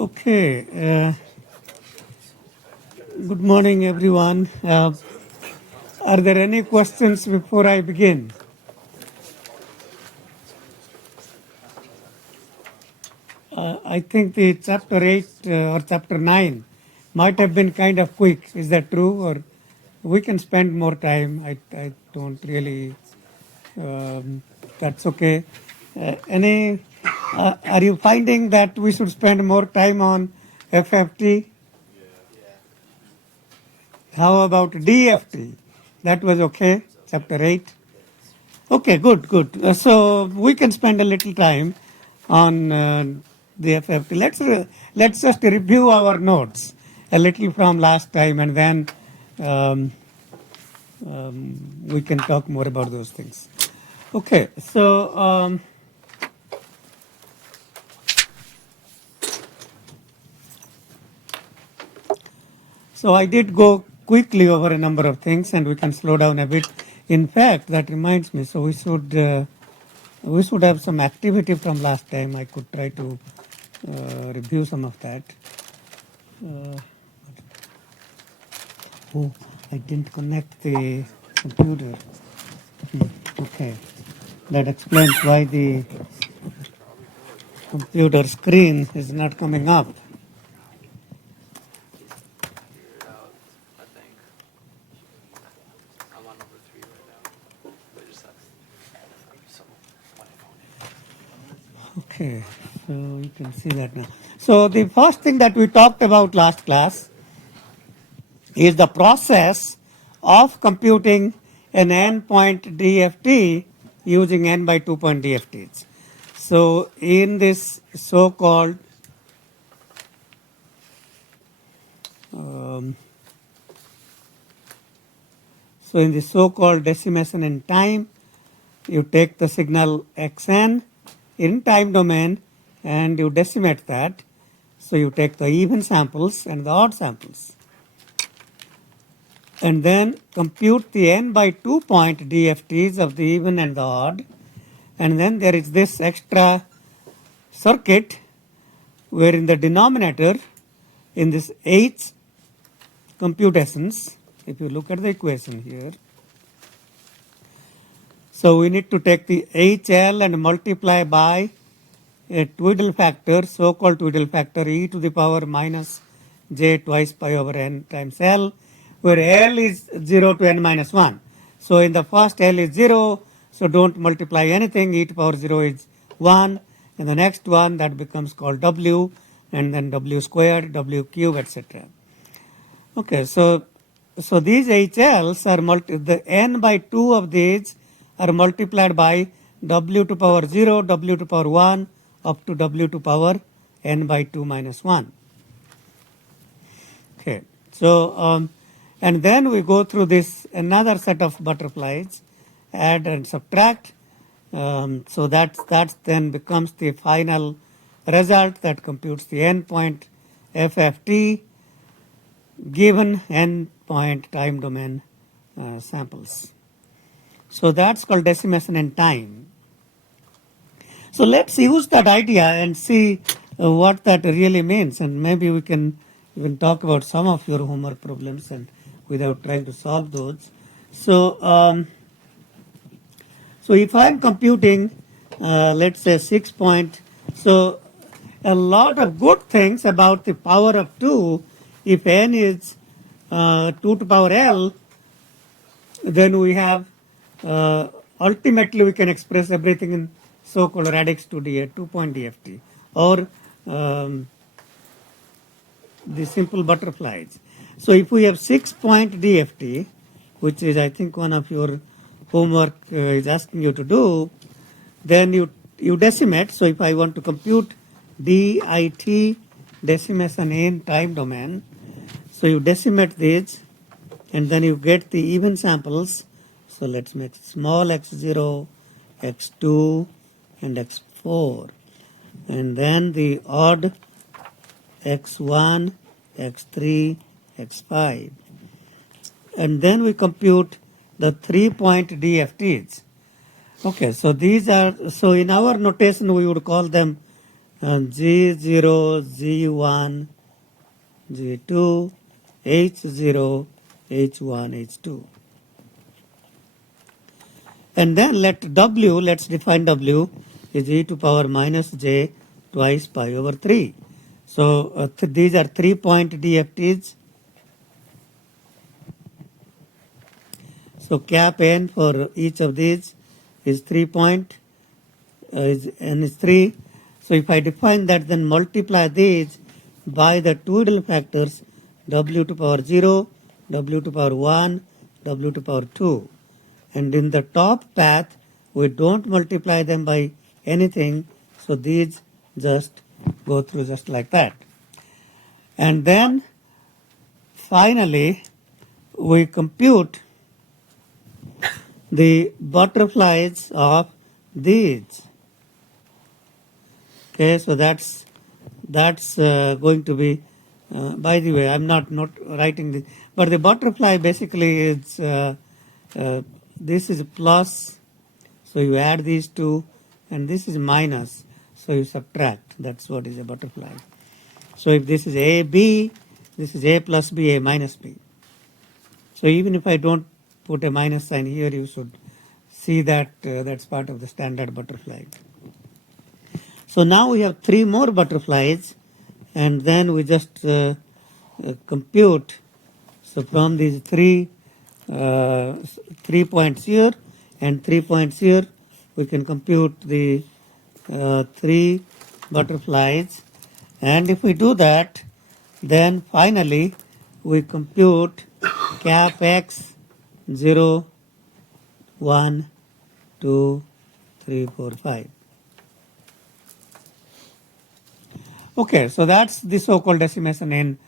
Okay. Good morning, everyone. Are there any questions before I begin? I think the chapter 8 or chapter 9 might have been kind of quick. Is that true? Or we can spend more time. I don't really, that's okay. Are you finding that we should spend more time on FFT? How about DFT? That was okay, chapter 8. Okay, good. So we can spend a little time on the FFT. Let's just review our notes a little from last time, and then we can talk more about those things. Okay, so I did go quickly over a number of things, and we can slow down a bit. In fact, that reminds me. So we should have some activity from last time. I could try to review some of that. Oh, I didn't connect the computer. Okay, that explains why the computer screen is not coming up. Okay, so you can see that now. So the first thing that we talked about last class is the process of computing an n-point DFT using n by 2-point DFTs. So in this so-called decimation in time, you take the signal xn in time domain and you decimate that. So you take the even samples and the odd samples. And then compute the n by 2-point DFTs of the even and the odd. And then there is this extra circuit where in the denominator, in this h computations, if you look at the equation here, so we need to take the HL and multiply by a Twiddle factor, so-called Twiddle factor, e to the power minus j twice pi over n times L, where L is 0 to n minus 1. So in the first L is 0, so don't multiply anything, e to power 0 is 1. In the next one, that becomes called W, and then W squared, W cube, etc. Okay, so these HLs are the n by 2 of these are multiplied by W to power 0, W to power 1, up to W to power n by 2 minus 1. Okay, so and then we go through this another set of butterflies, add and subtract. So that then becomes the final result that computes the n-point FFT given n-point time domain samples. So that's called decimation in time. So let's use that idea and see what that really means, and maybe we can even talk about some of your homework problems and without trying to solve those. So if I'm computing, let's say 6-point, so a lot of good things about the power of 2, if n is 2 to power L, then we have ultimately we can express everything in so-called radix 2-point DFT or the simple butterflies. So if we have 6-point DFT, which is I think one of your homework is asking you to do, then you decimate. So if I want to compute DIT decimation in time domain, so you decimate these and then you get the even samples. So let's make small x0, x2 and x4, and then the odd x1, x3, x5, and then we compute the 3-point DFTs. Okay, so these are, so in our notation we would call them G0, G1, G2, H0, H1, H2. And then let's define W is e to power minus j twice pi over 3. So these are 3-point DFTs. So cap n for each of these is 3 point, n is 3. So if I define that, then multiply these by the Twiddle factors w to power 0, w to power 1, w to power 2. And in the top path, we don't multiply them by anything, so these just go through just like that. And then finally, we compute the butterflies of these. Okay, so that's going to be, by the way, I'm not writing this, but the butterfly basically is, this is plus, so you add these two, and this is minus, so you subtract. That's what is a butterfly. So if this is A, B, this is A plus B, A minus B. So even if I don't put a minus sign here, you should see that that's part of the standard butterfly. So now we have 3 more butterflies, and then we just compute. So from these 3 points here and 3 points here, we can compute the 3 butterflies. And if we do that, then finally we compute cap x 0, 1, 2, 3, 4, 5. Okay, so that's the so-called decimation in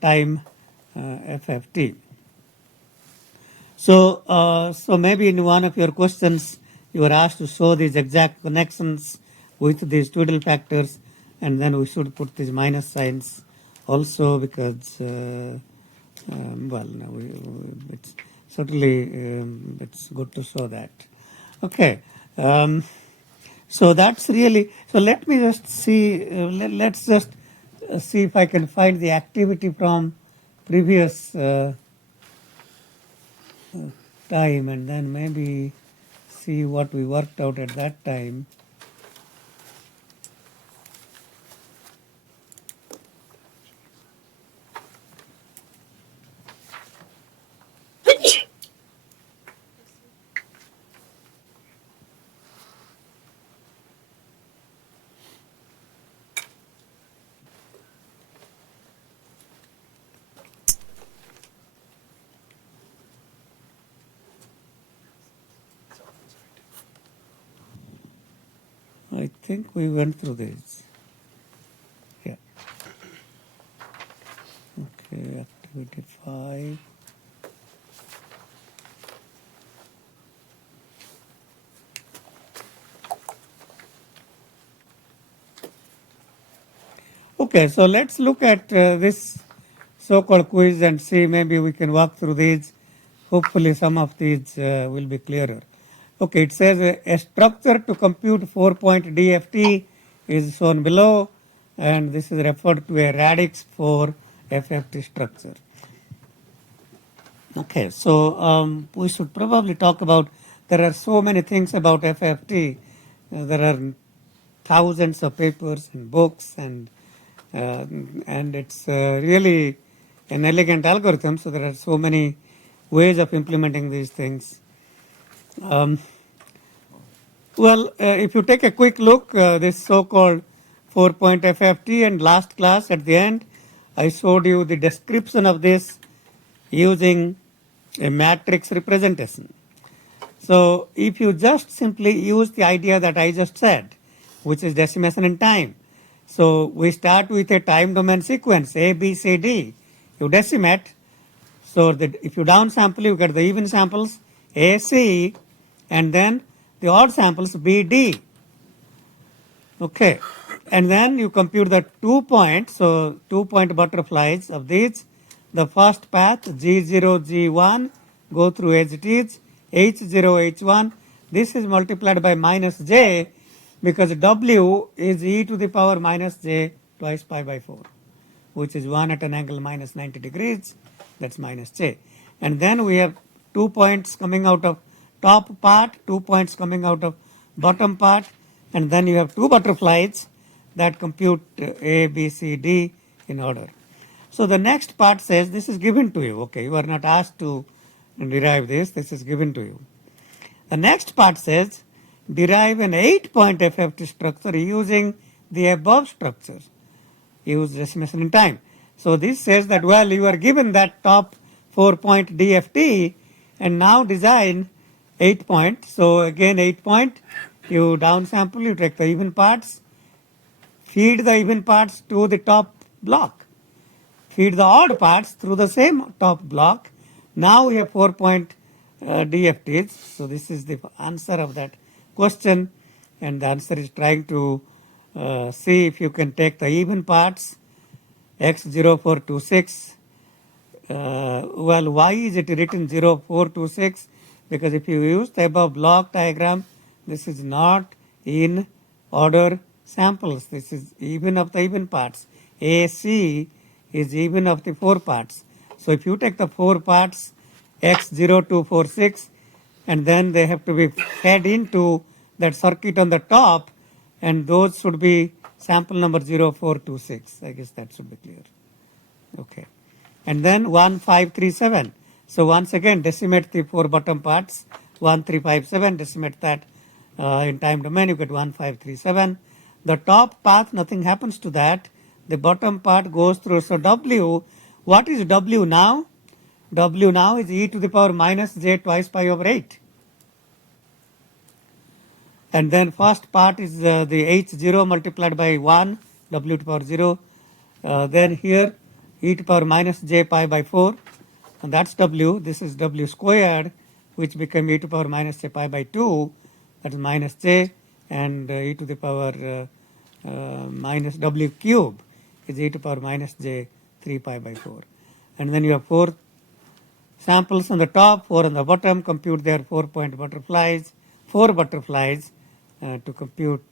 time FFT. So, maybe in one of your questions, you were asked to show these exact connections with these Twiddle factors, and then we should put these minus signs also because, it's certainly it's good to show that. Okay. So that's really, so let me just see, let's just see if I can find the activity from previous time, and then maybe see what we worked out at that time. I think we went through this. Yeah. Okay, activity 5. Okay, so let's look at this so-called quiz and see maybe we can walk through these. Hopefully some of these will be clearer. Okay, it says a structure to compute 4-point DFT is shown below, and this is referred to a radix for FFT structure. Okay, so we should probably talk about, there are so many things about FFT. There are thousands of papers and books, and it's really an elegant algorithm, so there are so many ways of implementing these things. If you take a quick look, this so-called 4-point FFT, and last class at the end, I showed you the description of this using a matrix representation. So if you just simply use the idea that I just said, which is decimation in time. So we start with a time domain sequence, A, B, C, D. You decimate. So if you downsample, you get the even samples, A, C, and then the odd samples, B, D. Okay. And then you compute the 2 points, so 2-point butterflies of these. The first path, G0, G1, go through as it is, H0, H1. This is multiplied by minus J, because W is e to the power minus j twice pi by 4, which is 1 at an angle minus 90 degrees, that's minus j. And then we have 2 points coming out of top part, 2 points coming out of bottom part, and then you have 2 butterflies that compute A, B, C, D in order. So the next part says this is given to you. Okay, you are not asked to derive this, this is given to you. The next part says derive an 8-point FFT structure using the above structures. Use decimation in time. So this says that, well, you are given that top 4-point DFT and now design 8 point. So again 8 point, you downsample, you take the even parts, feed the even parts to the top block, feed the odd parts through the same top block. Now we have 4-point DFTs. So this is the answer of that question, and the answer is trying to see if you can take the even parts x0426. Well, why is it written 0426? Because if you use the above block diagram, this is not in order samples. This is even of the even parts. AC is even of the 4 parts. So if you take the 4 parts x0246 and then they have to be fed into that circuit on the top, and those should be sample number 0426. I guess that should be clear. Okay. And then 1537. So once again decimate the 4 bottom parts. 1357, decimate that in time domain, you get 1537. The top path, nothing happens to that. The bottom part goes through. So W, what is W now? W now is e to the power minus j twice pi over 8. And then first part is the h0 multiplied by 1, w to the power 0. Then here e to the power minus j pi by 4, and that's w. This is w squared, which became e to the power minus j pi by 2, that is minus j, and e to the power minus w cube is e to the power minus j 3 pi by 4. And then you have 4 samples on the top, 4 on the bottom, compute their 4-point butterflies, 4 butterflies to compute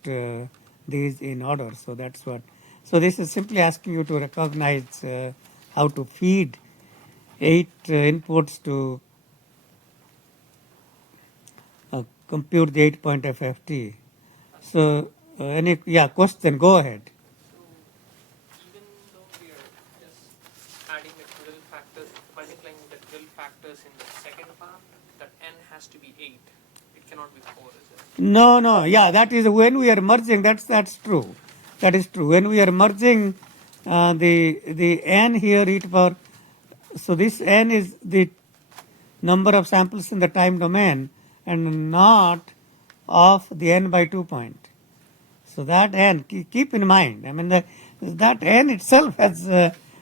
these in order. So that's what. So this is simply asking you to recognize how to feed 8 inputs to compute the 8-point FFT. So any question? Go ahead. Even though we are just adding the twiddle factors, multiplying the twiddle factors in the second part, that n has to be 8. It cannot be 4, is it? No. Yeah, that is when we are merging. That's true. That is true. When we are merging the n here, e to power. So this n is the number of samples in the time domain and not of the n by 2 point. So that n, keep in mind, I mean that n itself has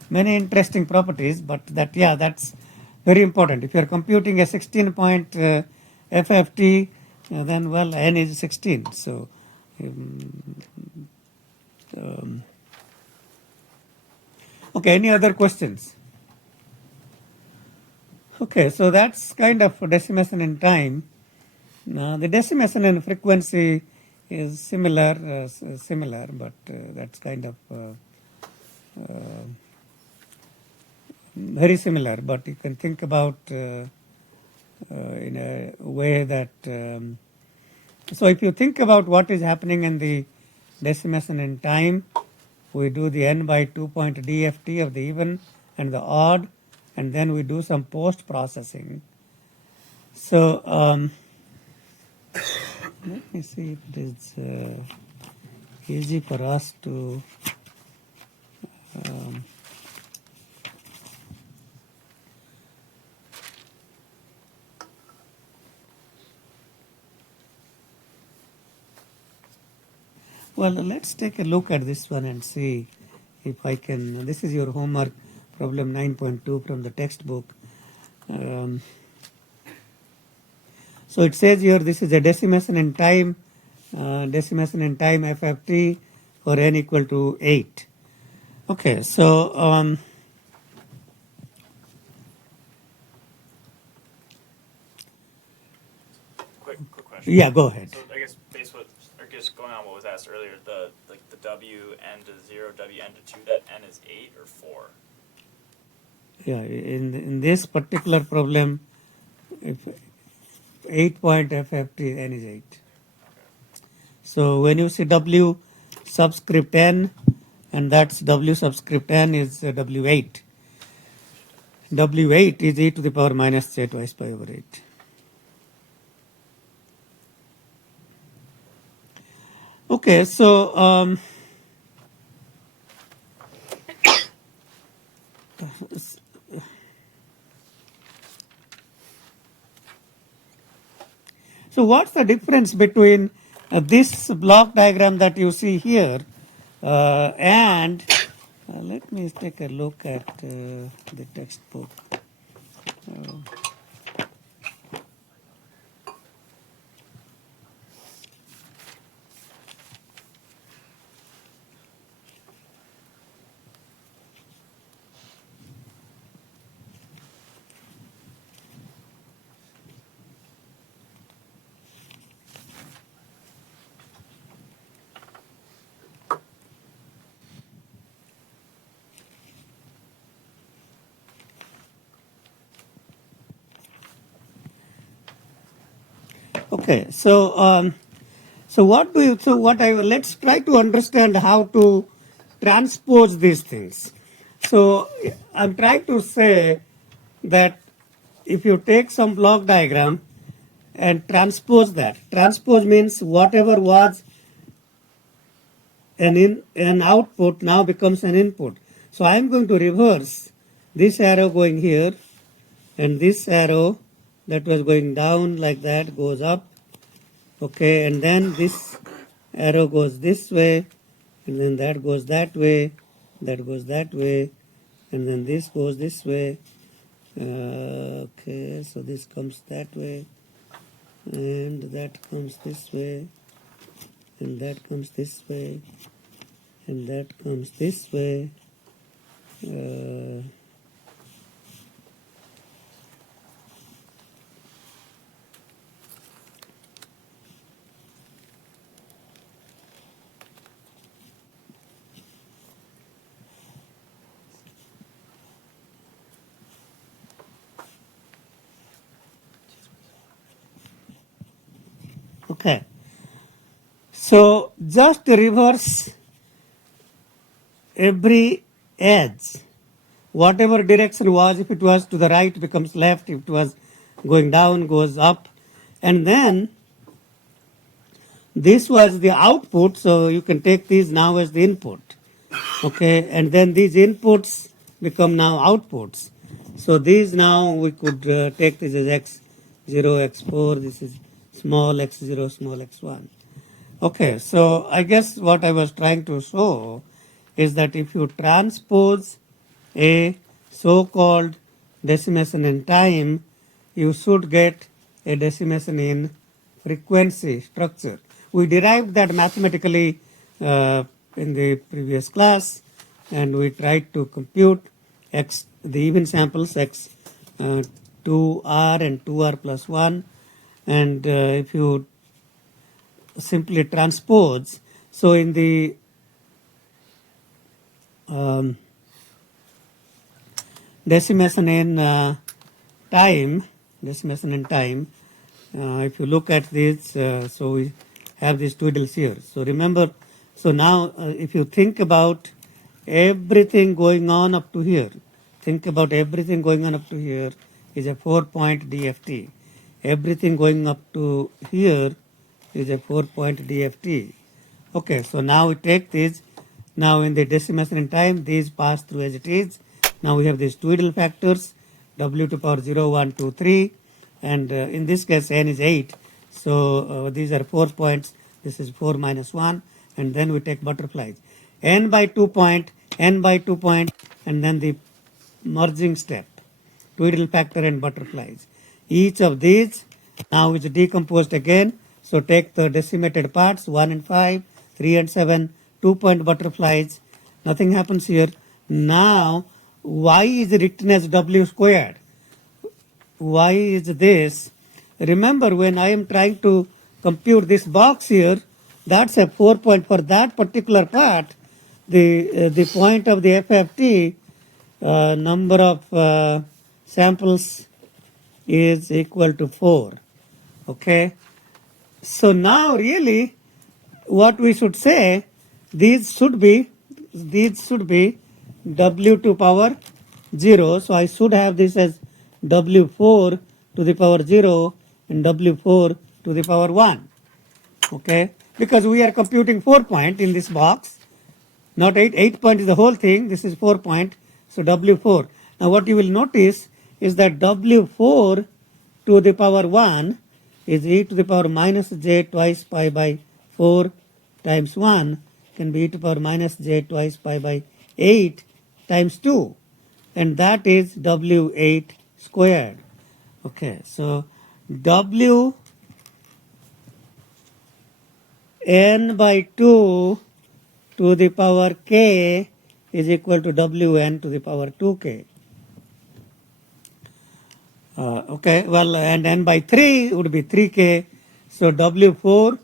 many interesting properties, but that's very important. If you are computing a 16-point FFT, then well n is 16. So okay, any other questions? Okay, so that's kind of decimation in time. The decimation in frequency is similar, but that's kind of very similar. But you can think about in a way that so if you think about what is happening in the decimation in time, we do the n by 2-point DFT of the even and the odd, and then we do some post processing. So let me see if it is easy for us to well, let's take a look at this one and see if I can. This is your homework, problem 9.2 from the textbook. So it says here this is a decimation in time FFT for n equal to 8. Okay, so quick question. yeah, go ahead. So I guess based what our just going on what was asked earlier, the W n to 0, W n to 2, that n is 8 or 4? Yeah, in this particular problem, if 8 point FFT n is 8. So when you see W subscript n, and that's W subscript n is W8. W8 is e to the power minus j twice pi over 8. Okay, so so what's the difference between this block diagram that you see here and let me take a look at the textbook. Okay, so let's try to understand how to transpose these things. So I'm trying to say that if you take some block diagram and transpose that, transpose means whatever was an output now becomes an input. So I'm going to reverse this arrow going here, and this arrow that was going down like that goes up. Okay, and then this arrow goes this way, and then that goes that way, that goes that way, and then this goes this way. Okay, so this comes that way, and that comes this way, and that comes this way, and that comes this way. Okay, so just reverse every edge, whatever direction was. If it was to the right, becomes left. If it was going down, goes up. And then this was the output, so you can take these now as the input. Okay, and then these inputs become now outputs. So these now we could take this as x0, x4, this is small x0, small x1. Okay, so I guess what I was trying to show is that if you transpose a so-called decimation in time, you should get a decimation in frequency structure. We derived that mathematically in the previous class, and we tried to compute x, the even samples x 2r and 2r plus 1, and if you simply transpose, so in the decimation in time, if you look at this, so we have these twiddles here. So remember, so now if you think about everything going on up to here, think about everything going on up to here is a 4-point DFT. Everything going up to here is a 4-point DFT. Okay, so now we take these. Now in the decimation in time, these pass through as it is. Now we have these twiddle factors, w to power 0, 1, 2, 3. And in this case, n is 8. So these are 4 points. This is 4 minus 1. And then we take butterflies. N by 2 point, and then the merging step, twiddle factor and butterflies. Each of these now is decomposed again. So take the decimated parts, 1 and 5, 3 and 7, 2-point butterflies. Nothing happens here. Now, y is written as w squared. Why is this? Remember, when I am trying to compute this box here, That's a 4 point. For that particular part, the point of the FFT, number of samples is equal to 4. Okay. So now really what we should say, these should be W to power 0. So I should have this as W4 to the power 0 and W4 to the power 1. Okay. Because we are computing 4 point in this box. Not 8. 8 point is the whole thing. This is 4 point. So W4. Now what you will notice is that W4 to the power 1 is e to the power minus j twice pi by 4 times 1 can be e to the power minus j twice pi by 8 times 2. And that is W8 squared. Okay. So W n by 2 to the power k is equal to Wn to the power 2k. Okay, well, and n by 3 would be 3k. So W4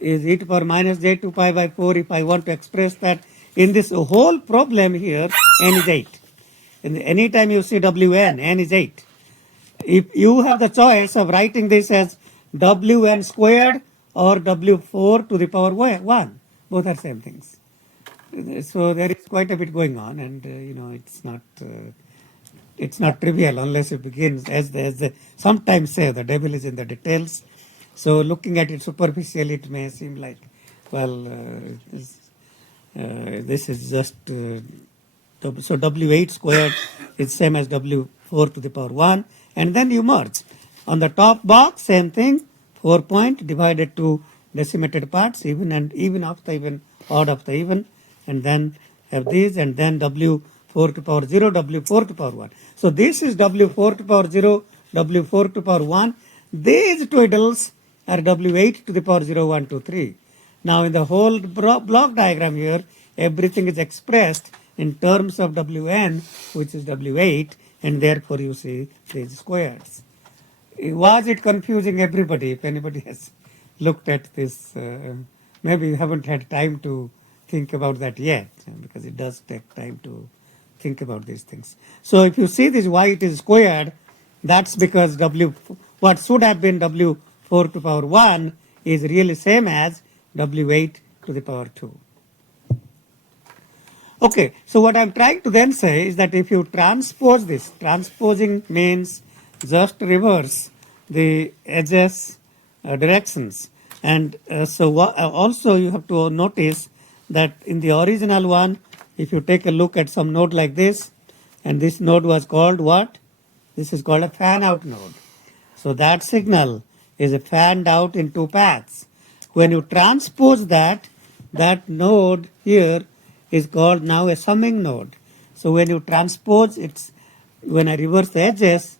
is e to the power minus j2 pi by 4. If I want to express that in this whole problem here, n is 8. And anytime you see Wn, n is 8. If you have the choice of writing this as Wn squared or W4 to the power 1, both are same things. So there is quite a bit going on, and it's not trivial unless it begins, as they sometimes say, the devil is in the details. So looking at it superficially, it may seem like, well, this is just, so W8 squared is same as W4 to the power 1, and then you merge. On the top box, same thing, 4 point divided to decimated parts, even and even of the even, odd of the even, and then have these, and then W4 to power 0, W4 to power 1. So this is W4 to power 0, W4 to power 1. These twiddles are W8 to the power 0, 1, 2, 3. Now in the whole block diagram here, everything is expressed in terms of Wn, which is W8, and therefore you see these squares. Was it confusing everybody? If anybody has looked at this, maybe you haven't had time to think about that yet, because it does take time to think about these things. So if you see this why it is squared, that's because what should have been W4 to power 1 is really same as W8 to the power 2. Okay, so what I'm trying to then say is that if you transpose this, transposing means just reverse the edges directions. And also you have to notice that in the original one, if you take a look at some node like this, and this node was called what? This is called a fan out node. So that signal is a fanned out in 2 paths. When you transpose that, that node here is called now a summing node. So when you transpose it, when I reverse the edges,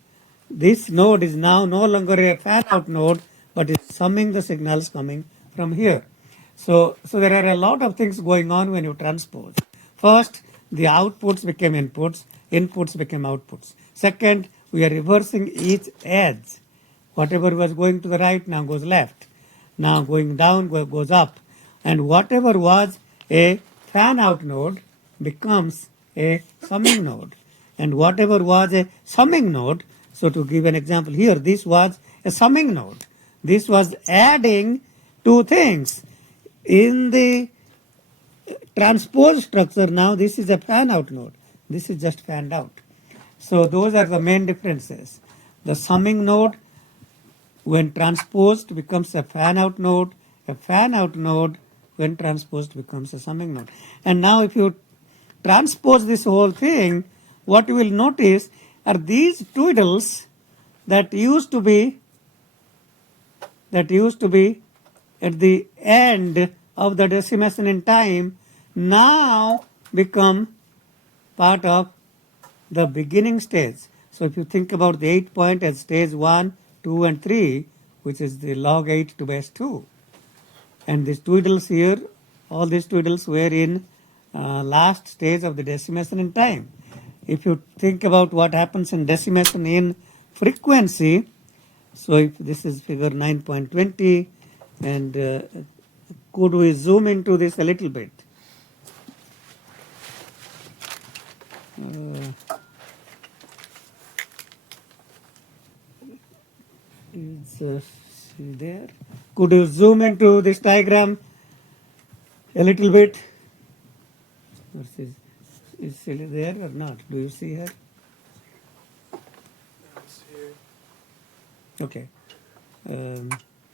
this node is now no longer a fan out node, but it's summing the signals coming from here. So there are a lot of things going on when you transpose. First, the outputs became inputs, inputs became outputs. Second, we are reversing each edge. Whatever was going to the right now goes left. Now going down goes up. And whatever was a fan out node becomes a summing node. And whatever was a summing node, so to give an example here, this was a summing node. This was adding 2 things. In the transpose structure now, this is a fan out node. This is just fanned out. So those are the main differences. The summing node, when transposed, becomes a fan out node. A fan out node, when transposed, becomes a summing node. And now if you transpose this whole thing, what you will notice are these twiddles that used to be at the end of the decimation in time now become part of the beginning stage. So if you think about the 8 point as stage 1, 2 and 3, which is the log 8 to base 2. And these twiddles here, all these twiddles were in last stage of the decimation in time. If you think about what happens in decimation in frequency, so if this is figure 9.20 and could we zoom into this a little bit? Is there? Could you zoom into this diagram a little bit? Is it there or not? Do you see her? Okay.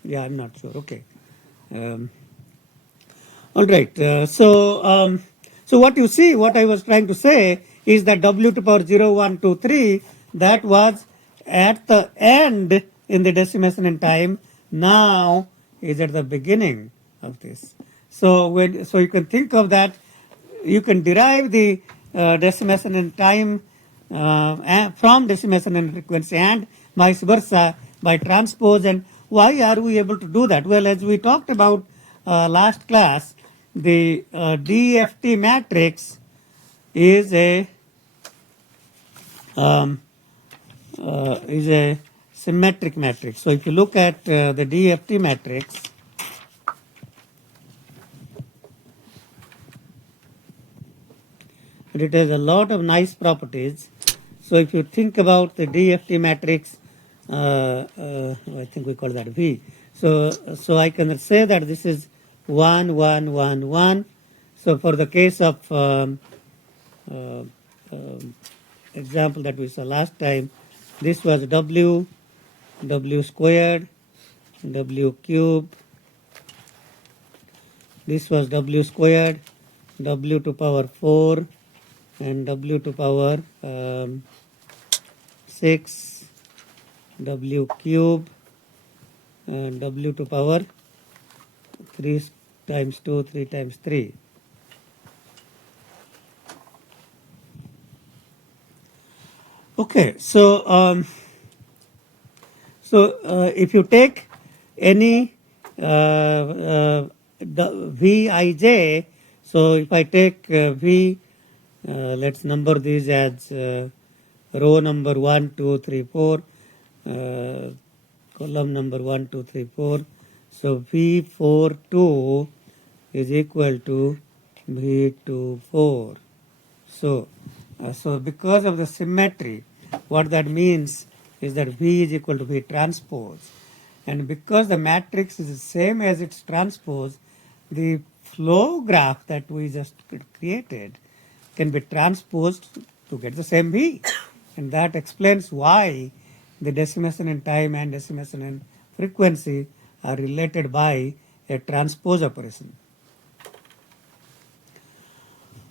Yeah, I'm not sure. Okay. All right. So what you see, what I was trying to say is that w to the power 0, 1, 2, 3, that was at the end in the decimation in time, now is at the beginning of this. So you can think of that, you can derive the decimation in time from decimation in frequency and vice versa by transpose. And why are we able to do that? Well, as we talked about last class, the DFT matrix is a symmetric matrix. So if you look at the DFT matrix, it has a lot of nice properties. So if you think about the DFT matrix, I think we call that V. So I can say that this is 1, 1, 1, 1. So for the case of example that we saw last time, this was W squared, W cube. This was W squared, W to power 4, and W to power 6, W cube, and W to power 3 times 2, 3 times 3. Okay, so if you take any Vij, so if I take V, let's number these as row number 1, 2, 3, 4, column number 1, 2, 3, 4. So V4, 2 is equal to V2, 4. So because of the symmetry, what that means is that V is equal to V transpose. And because the matrix is the same as its transpose, the flow graph that we just created can be transposed to get the same V. And that explains why the decimation in time and decimation in frequency are related by a transpose operation.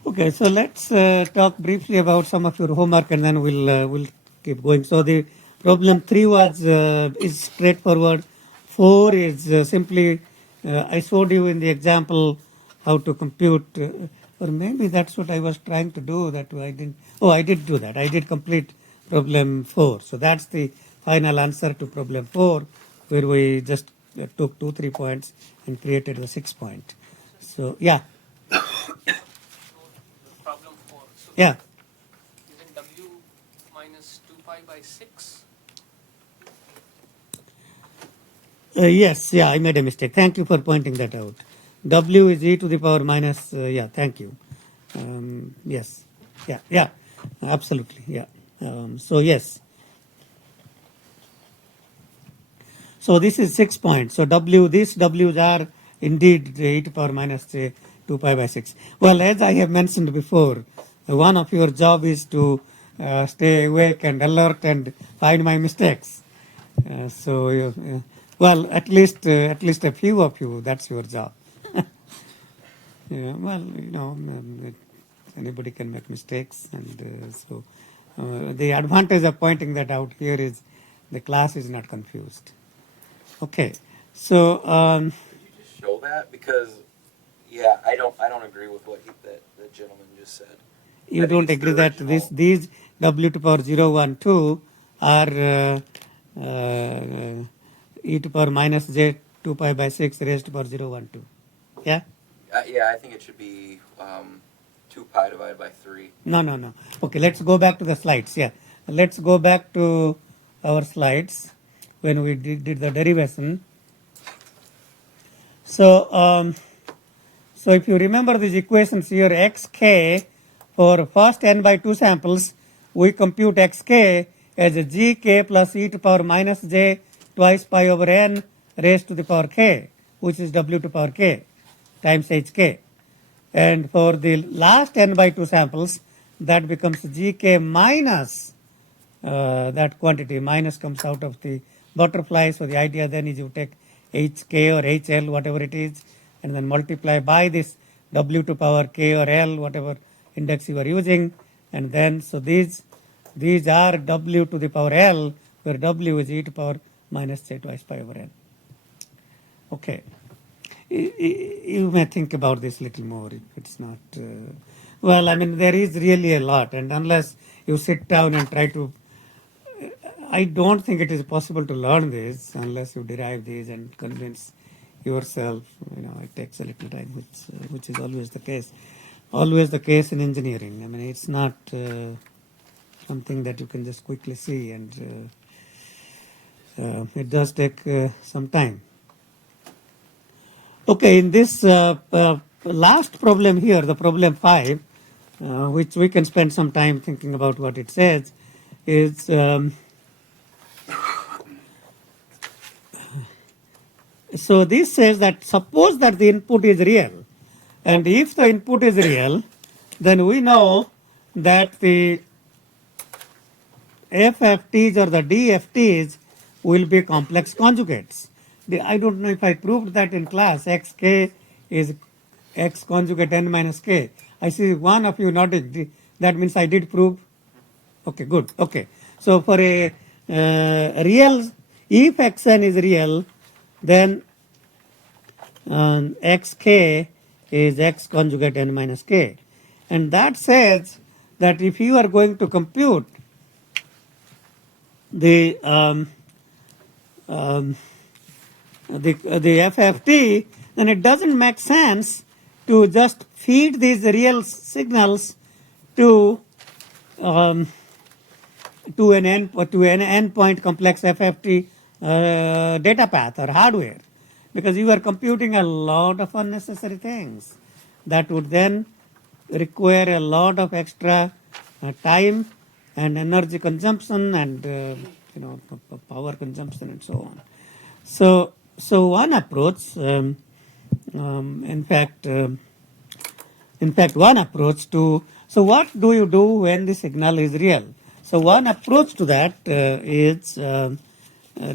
Okay, so let's talk briefly about some of your homework, and then we'll keep going. So the problem 3 was is straightforward. 4 is simply I showed you in the example how to compute, or maybe that's what I was trying to do. That I didn't. Oh, I did do that. I did complete problem 4. So that's the final answer to problem 4, where we just took 2, 3 points and created the 6 point. So yeah. Problem 4. So Yeah. isn't W minus 2 pi by 6? Yes, yeah, I made a mistake. Thank you for pointing that out. W is e to the power minus, yeah, thank you. Yes, yeah, absolutely, yeah. So yes. So this is 6 points. So these W's are indeed e to the power minus 2 pi by 6. Well, as I have mentioned before, one of your job is to stay awake and alert and find my mistakes. Well, at least a few of you, that's your job. Yeah, well, anybody can make mistakes, and the advantage of pointing that out here is the class is not confused. Okay, so Could you just show that? Because yeah, I don't agree with what the gentleman just said. you I think don't it's the agree that original. these W to power 0, 1, 2 are e to power minus j 2 pi by 6 raised to power 0, 1, 2. Yeah? Yeah, I think it should be 2 pi divided by 3. No. Okay, let's go back to the slides. Yeah, let's go back to our slides when we did the derivation. So So if you remember these equations here, xk for first n by 2 samples, we compute xk as a gk plus e to power minus j twice pi over n raised to the power k, which is w to power k times hk. And for the last n by 2 samples, that becomes gk minus that quantity. Minus comes out of the butterfly. So the idea then is you take hk or hl, whatever it is, and then multiply by this w to power k or l, whatever index you are using. And then, so these are w to the power l, where w is e to power minus j twice pi over n. Okay. You may think about this a little more if it's not. Well, I mean, there is really a lot, and unless you sit down and try to, I don't think it is possible to learn this unless you derive these and convince yourself. You know, it takes a little time, which is always the case. Always the case in engineering. I mean, it's not something that you can just quickly see, and it does take some time. Okay, in this last problem here, the problem 5, which we can spend some time thinking about what it says, is so this says that suppose that the input is real, and if the input is real, then we know that the FFTs or the DFTs will be complex conjugates. I don't know if I proved that in class. Xk is x conjugate n minus k. I see one of you nodding. That means I did prove. Okay, good. Okay. So for a real, if xn is real, then xk is x conjugate n minus k. And that says that if you are going to compute the FFT, then it doesn't make sense to just feed these real signals to an endpoint complex FFT data path or hardware, because you are computing a lot of unnecessary things that would then require a lot of extra time and energy consumption and power consumption and so on. So one approach, in fact, one approach to, so what do you do when the signal is real? So one approach to that is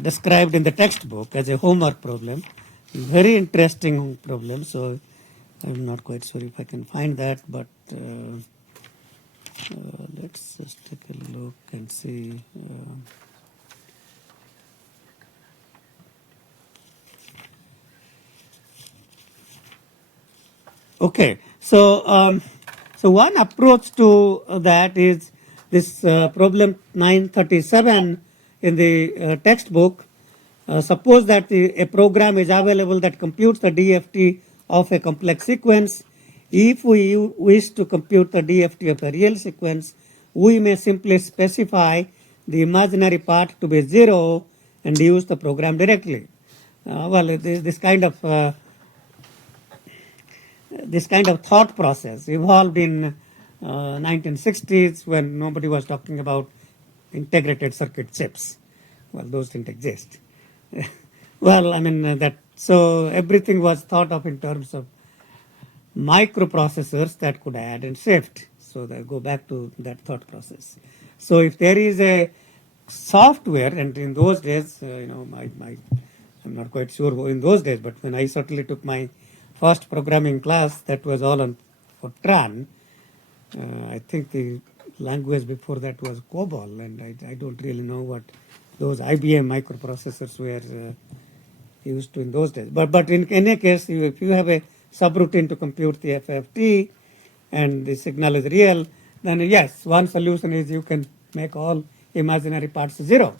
described in the textbook as a homework problem, very interesting problem. So I'm not quite sure if I can find that, but let's just take a look and see. Okay, so one approach to that is this problem 937 in the textbook. Suppose that a program is available that computes the DFT of a complex sequence. If we wish to compute the DFT of a real sequence, we may simply specify the imaginary part to be 0 and use the program directly. This kind of thought process evolved in 1960s when nobody was talking about integrated circuit chips. Well, those didn't exist. So everything was thought of in terms of microprocessors that could add and shift. So they go back to that thought process. So if there is a software, and in those days, I'm not quite sure in those days, but when I certainly took my first programming class, that was all on Fortran. I think the language before that was COBOL, and I don't really know what those IBM microprocessors were used to in those days. But in any case, if you have a subroutine to compute the FFT and the signal is real, then yes, one solution is you can make all imaginary parts 0.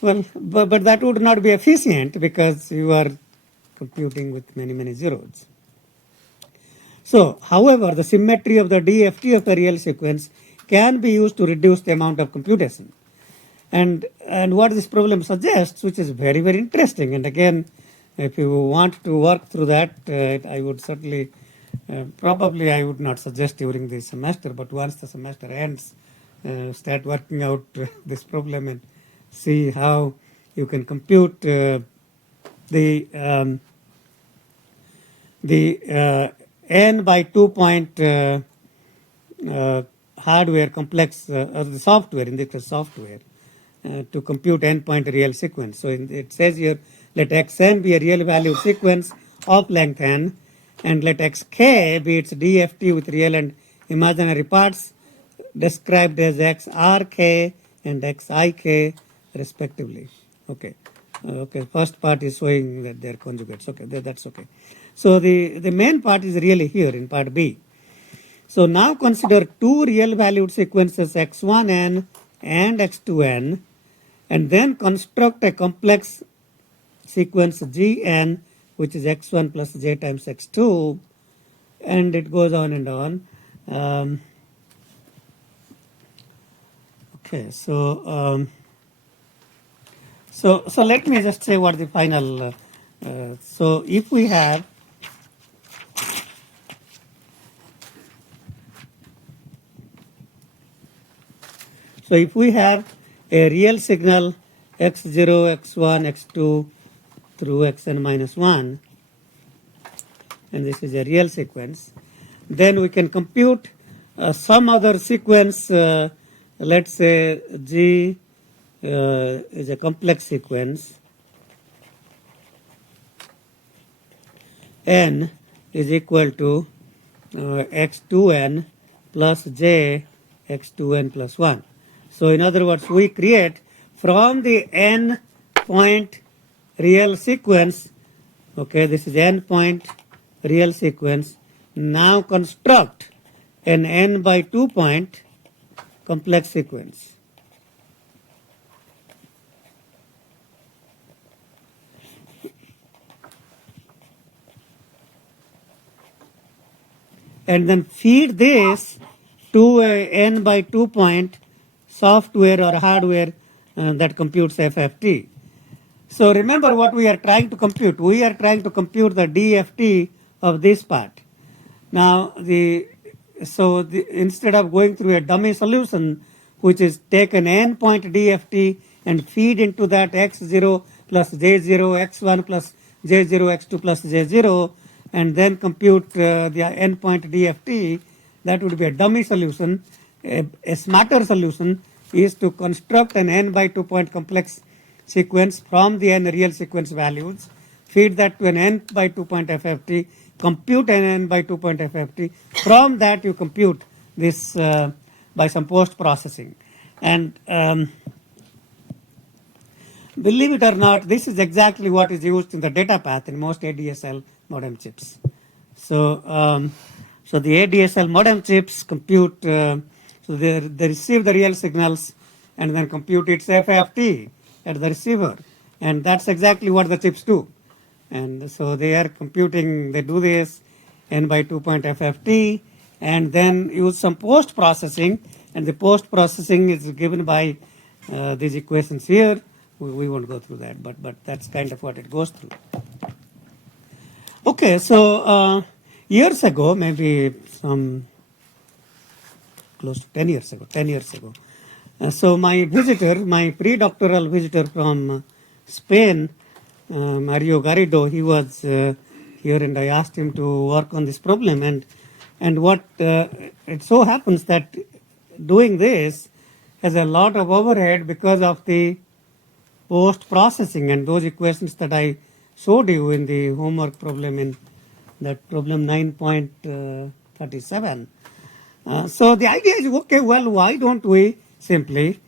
Well, but that would not be efficient because you are computing with many zeros. So, however, the symmetry of the DFT of a real sequence can be used to reduce the amount of computation. And what this problem suggests, which is very interesting, and again, If you want to work through that, I would certainly, probably I would not suggest during the semester, but once the semester ends, start working out this problem and see how you can compute the n by 2 point hardware complex or the software, in this case software, to compute n point real sequence. So it says here, let xn be a real valued sequence of length n, and let xk be its DFT with real and imaginary parts described as xrk and xik respectively. Okay. Okay, first part is showing that they're conjugates. Okay, that's okay. So the main part is really here in part B. So now consider two real valued sequences x1n and x2n, and then construct a complex sequence gn, which is x1 plus j times x2, and it goes on and on. Okay, so let me just say what the final. So if we have a real signal x0, x1, x2 through xn minus 1, and this is a real sequence, then we can compute some other sequence, let's say G is a complex sequence, n is equal to x2n plus j x2n plus 1. So in other words, we create from the n point real sequence, okay, this is n point real sequence, now construct an n by 2 point complex sequence. And then feed this to a n by 2 point software or hardware that computes FFT. So remember what we are trying to compute. We are trying to compute the DFT of this part. Now, instead of going through a dummy solution, which is take an n point DFT and feed into that x0 plus j0, x1 plus j0, x2 plus j0, and then compute the n point DFT, that would be a dummy solution. A smarter solution is to construct an n by 2 point complex sequence from the n real sequence values, feed that to an n by 2 point FFT, compute an n by 2 point FFT. From that you compute this by some post processing. And believe it or not, this is exactly what is used in the data path in most ADSL modem chips. So the ADSL modem chips compute, so they receive the real signals and then compute its FFT at the receiver. And that's exactly what the chips do. And so they are computing, they do this n by 2 point FFT and then use some post processing, and the post processing is given by these equations here. We won't go through that, but that's kind of what it goes through. Okay, so years ago, maybe some close to 10 years ago, so my visitor, my pre-doctoral visitor from Spain, Mario Garrido, he was here, and I asked him to work on this problem. And what it so happens that doing this has a lot of overhead because of the post processing and those equations that I showed you in the homework problem, in that problem 9.37. So the idea is, okay, well, why don't we simply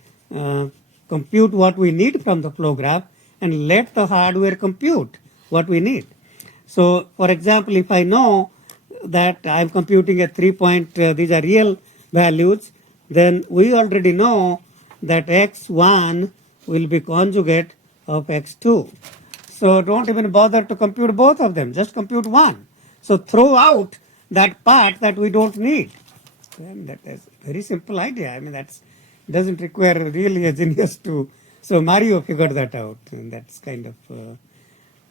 compute what we need from the flow graph and let the hardware compute what we need. So, for example, if I know that I'm computing at 3 point, these are real values, then we already know that x1 will be conjugate of x2. So don't even bother to compute both of them, just compute one. So throw out that part that we don't need. And that is a very simple idea. I mean, that doesn't require really a genius to. So Mario figured that out, and that's kind of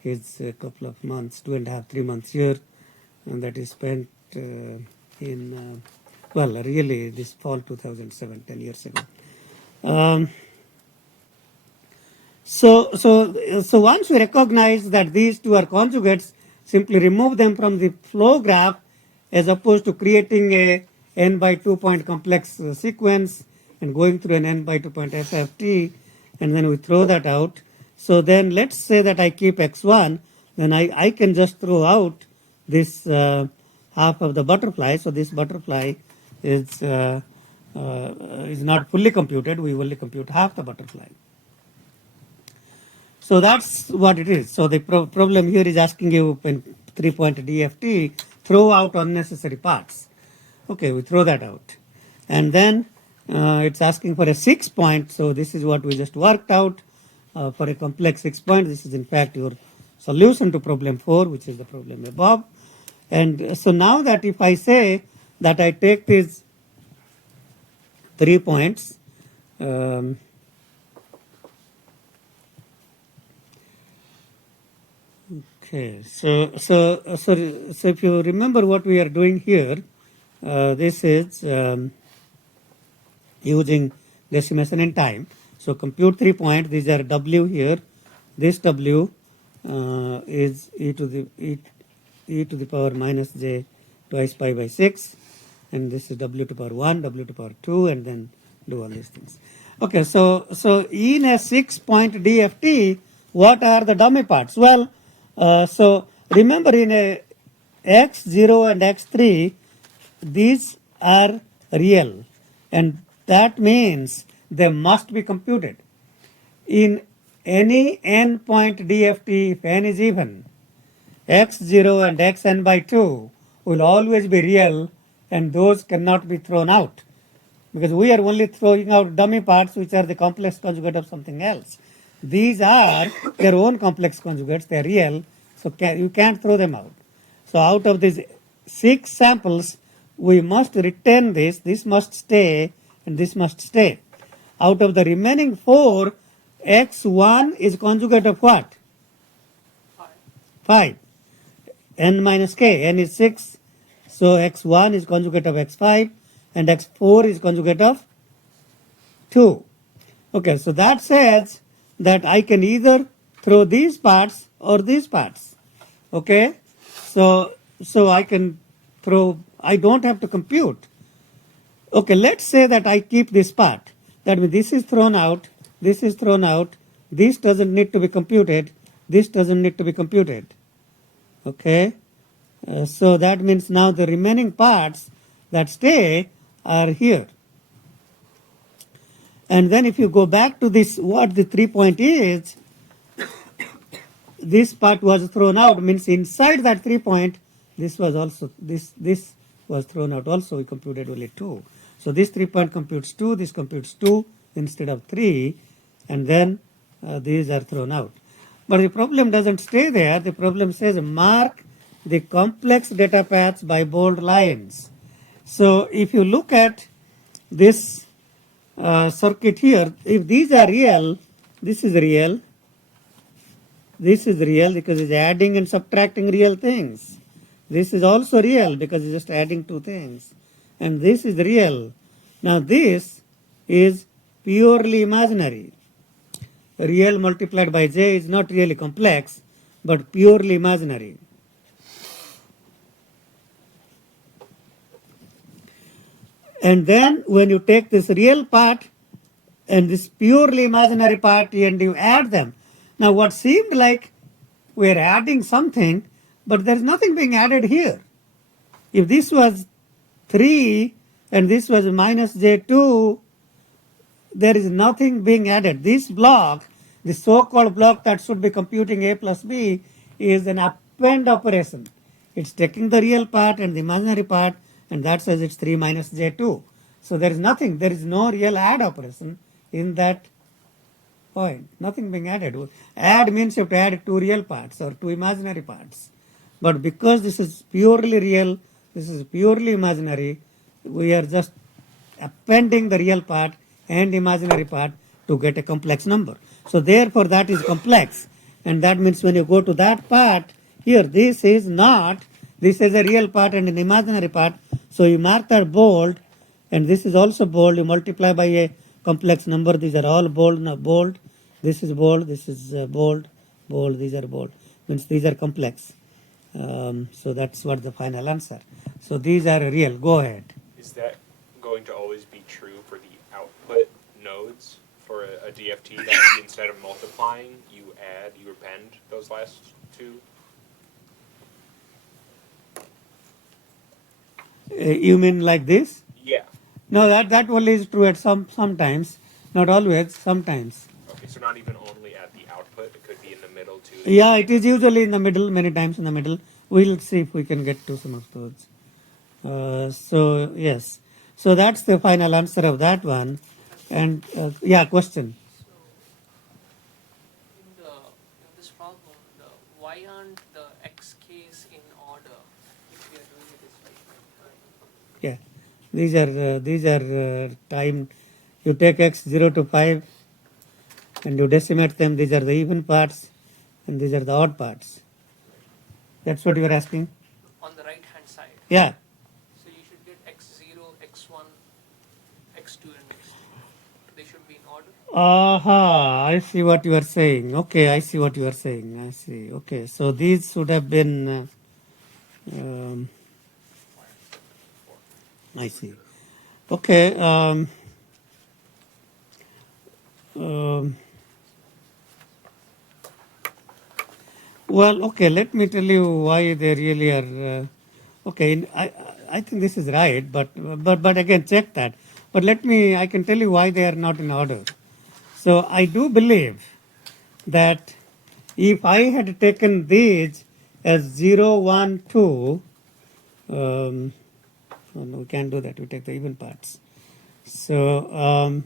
his couple of months, 2.5, 3 months here, and that is spent in, really this fall 2007, 10 years ago. So once we recognize that these two are conjugates, simply remove them from the flow graph as opposed to creating a n by 2 point complex sequence and going through an n by 2 point FFT, and then we throw that out. So then let's say that I keep x1, then I can just throw out this half of the butterfly. So this butterfly is not fully computed. We only compute half the butterfly. So that's what it is. So the problem here is asking you in 3-point DFT, throw out unnecessary parts. Okay, we throw that out. And then it's asking for a 6-point. So this is what we just worked out for a complex 6-point. This is in fact your solution to problem 4, which is the problem above. And so now that if I say that I take these 3 points, okay, so if you remember what we are doing here, this is using decimation in time. So compute 3 points. These are W here. This W is e to the power minus j twice pi by 6, and this is W to the power 1, W to the power 2, and then do all these things. Okay, so in a 6-point DFT, what are the dummy parts? Well, so remember in a x0 and x3, these are real, and that means they must be computed. In any n-point DFT, if n is even, x0 and xn by 2 will always be real, and those cannot be thrown out, because we are only throwing out dummy parts which are the complex conjugate of something else. These are their own complex conjugates, they are real, so you can't throw them out. So out of these 6 samples, we must retain this must stay, and this must stay. Out of the remaining 4, x1 is conjugate of what? 5. N minus k, n is 6, so x1 is conjugate of x5, and x4 is conjugate of 2. Okay, so that says that I can either throw these parts or these parts. Okay, so I can throw, I don't have to compute. Okay, let's say that I keep this part. That means this is thrown out, this is thrown out, this doesn't need to be computed, this doesn't need to be computed. Okay, so that means now the remaining parts that stay are here. And then if you go back to this, what the 3-point is, this part was thrown out, means inside that 3-point, this was also, this was thrown out also, we computed only 2. So this 3-point computes 2, this computes 2 instead of 3, and then these are thrown out. But the problem doesn't stay there. The problem says mark the complex data paths by bold lines. So if you look at this circuit here, if these are real, this is real because it's adding and subtracting real things. This is also real because it's just adding 2 things. And this is real. Now this is purely imaginary. Real multiplied by j is not really complex, but purely imaginary. And then when you take this real part and this purely imaginary part and you add them. Now what seemed like we're adding something, but there's nothing being added here. If this was 3 and this was minus j2, there is nothing being added. This block, the so-called block that should be computing a plus b, is an append operation. It's taking the real part and the imaginary part, and that says it's 3 minus j2. So there is nothing, there is no real add operation in that point. Nothing being added. Add means you have to add 2 real parts or 2 imaginary parts. But because this is purely real, this is purely imaginary, we are just appending the real part and imaginary part to get a complex number. So therefore that is complex. And that means when you go to that part, here, this is a real part and an imaginary part. So you mark that bold, and this is also bold. You multiply by a complex number. These are all bold, now bold. This is bold, this is bold, bold, these are bold. Means these are complex. So that's what the final answer. So these are real. Go ahead. Is that going to always be true for the output nodes for a DFT that instead of multiplying, you append those last two? You mean like this? Yeah. No, that only is true at sometimes, not always, sometimes. Okay, so not even only at the output, it could be in the middle too. Yeah, it is usually in the middle, many times in the middle. We'll see if we can get to some of those. So, yes. So that's the final answer of that one. And, yeah, question. So, in this problem, why aren't the x k's in order if we are doing it this way? Yeah, these are time. You take x 0 to 5 and you decimate them. These are the even parts and these are the odd parts. That's what you are asking? On the right hand side. Yeah. So you should get x0, x1, x2 and x3. They should be in order. Aha, I see what you are saying. Okay, I see what you are saying. I see. Okay, so these should have been. I see. Okay. Well, okay. Let me tell you why they really are. Okay, I think this is right, but again, check that. But I can tell you why they are not in order. So I do believe that if I had taken these as 0, 1, 2, oh no, we can't do that. We take the even parts. So,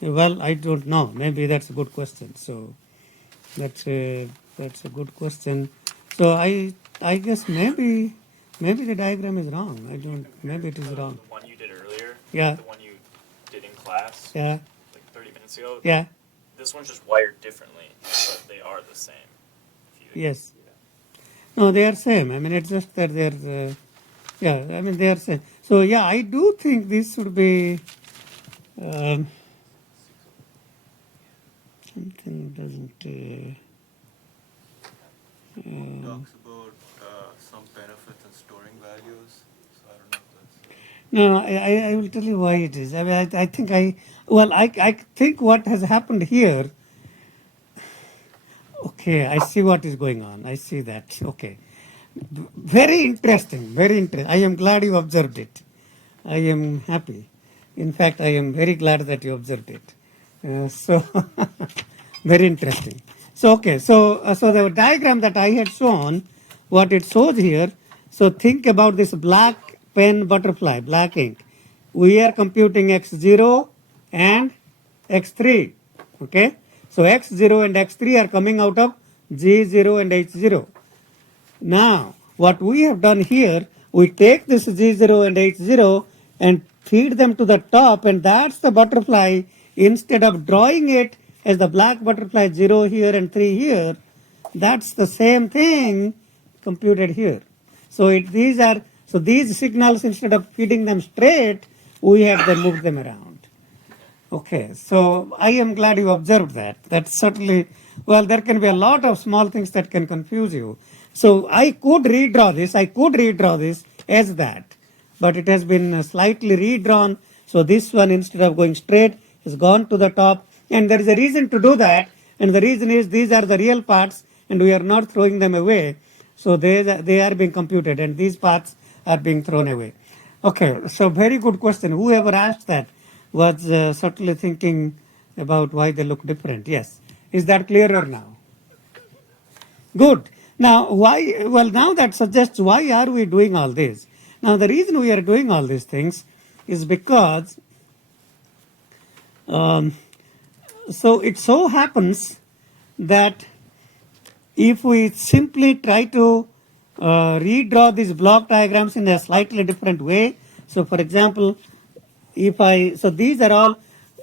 well, I don't know. Maybe that's a good question. So that's a good question. So I guess maybe the diagram is wrong. I don't. Maybe it is wrong. The one you did earlier. Yeah. The one you did in class. Yeah. Like 30 minutes ago. Yeah. This one's just wired differently, but they are the same. If you- Yes. No, they are same. I mean, it's just that they're. Yeah. I mean, they are same. So yeah, I do think this should be. Something doesn't. Talks about some benefits in storing values. So I don't know if that's. No, I will tell you why it is. I mean, I think I think what has happened here. Okay, I see what is going on. I see that. Okay, very interesting. Very interesting. I am glad you observed it. I am happy. In fact, I am very glad that you observed it. So very interesting. So okay, so the diagram that I had shown, what it shows here. So think about this black pen butterfly, black ink. We are computing x0 and x3. Okay, so x0 and x3 are coming out of g0 and h0. Now, what we have done here, we take this g0 and h0 and feed them to the top, and that's the butterfly. Instead of drawing it as the black butterfly 0 here and 3 here, that's the same thing computed here. So these signals, instead of feeding them straight, we have them moved them around. Okay, so I am glad you observed that. That's certainly, well, there can be a lot of small things that can confuse you. So I could redraw this as that, but it has been slightly redrawn. So this one, instead of going straight, has gone to the top, and there is a reason to do that, and the reason is these are the real parts and we are not throwing them away, so they are being computed and these parts are being thrown away. Okay, so very good question. Whoever asked that was certainly thinking about why they look different. Yes, is that clearer now? Good. Now why? Well, now that suggests why are we doing all this? Now the reason we are doing all these things is because so it so happens that if we simply try to redraw these block diagrams in a slightly different way, so for example, so these are all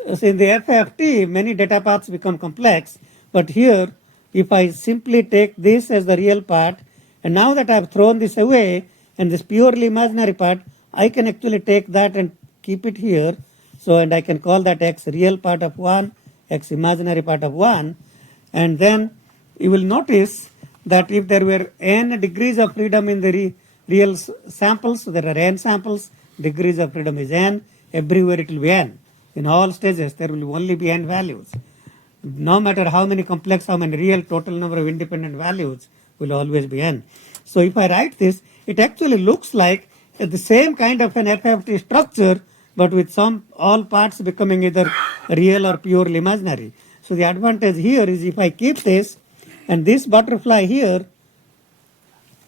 So in the FFT, many data paths become complex, but here, if I simply take this as the real part, and now that I have thrown this away, and this purely imaginary part, I can actually take that and keep it here. So, and I can call that x real part of 1, x imaginary part of 1, and then you will notice that if there were n degrees of freedom in the real samples, so there are n samples, degrees of freedom is n, everywhere it will be n. In all stages, there will only be n values. No matter how many complex, how many real, total number of independent values will always be n. So if I write this, it actually looks like the same kind of an FFT structure, but with some all parts becoming either real or purely imaginary. So the advantage here is if I keep this and this butterfly here,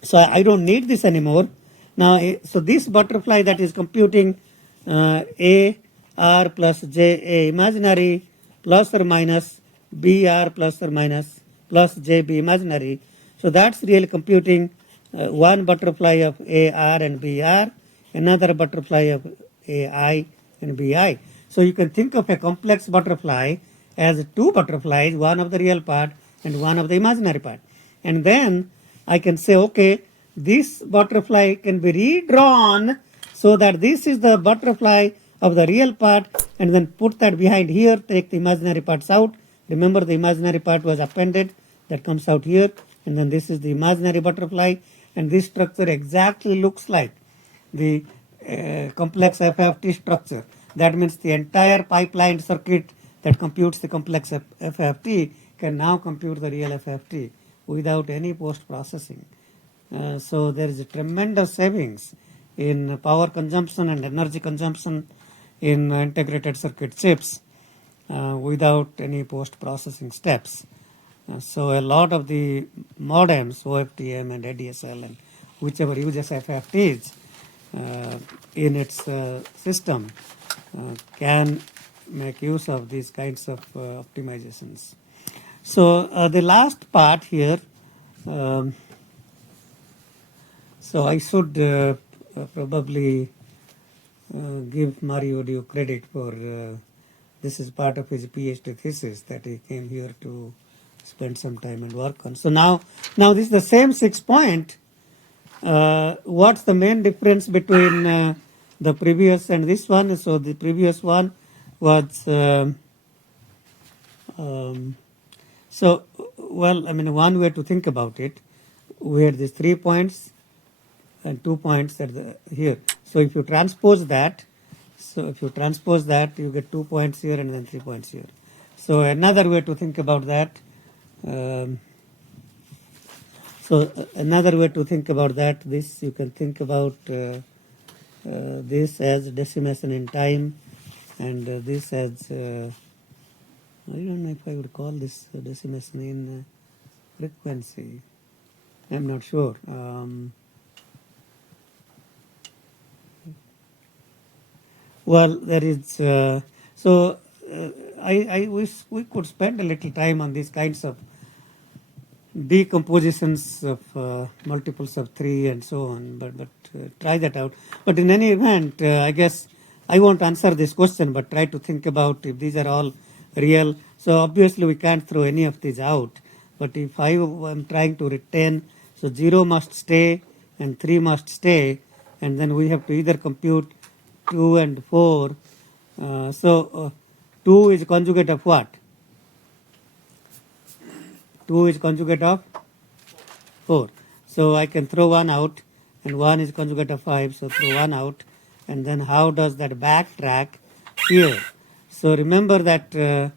so I don't need this anymore. Now, so this butterfly that is computing A R plus J A imaginary plus or minus B R plus or minus plus J B imaginary. So that's really computing one butterfly of A R and B R, another butterfly of A I and B I. So you can think of a complex butterfly as two butterflies, one of the real part and one of the imaginary part. And then I can say, okay, this butterfly can be redrawn so that this is the butterfly of the real part, and then put that behind here, take the imaginary parts out. Remember, the imaginary part was appended, that comes out here, and then this is the imaginary butterfly, and this structure exactly looks like the complex FFT structure. That means the entire pipeline circuit that computes the complex FFT can now compute the real FFT without any post-processing. So there is a tremendous savings in power consumption and energy consumption in integrated circuit chips without any post-processing steps. So a lot of the modems, OFDM and ADSL and whichever uses FFTs in its system can make use of these kinds of optimizations. So the last part here, so I should probably give Mario Dio credit for this is part of his PhD thesis that he came here to spend some time and work on. So now this is the same 6 point. What's the main difference between the previous and this one? So the previous one was so well, I mean, one way to think about it, we had these 3 points and 2 points at the here. So if you transpose that, you get 2 points here and then 3 points here. So another way to think about that, this you can think about this as decimation in time, and this as I don't know if I would call this decimation in frequency. I'm not sure. Well, there is I wish we could spend a little time on these kinds of decompositions of multiples of 3 and so on, but try that out. But in any event, I guess I won't answer this question, but try to think about if these are all real. So obviously we can't throw any of these out, but if I am trying to retain, so 0 must stay and 3 must stay, and then we have to either compute 2 and 4. So 2 is conjugate of what? 2 is conjugate of 4. So I can throw 1 out, and 1 is conjugate of 5, so throw 1 out. And then how does that backtrack here? So remember that the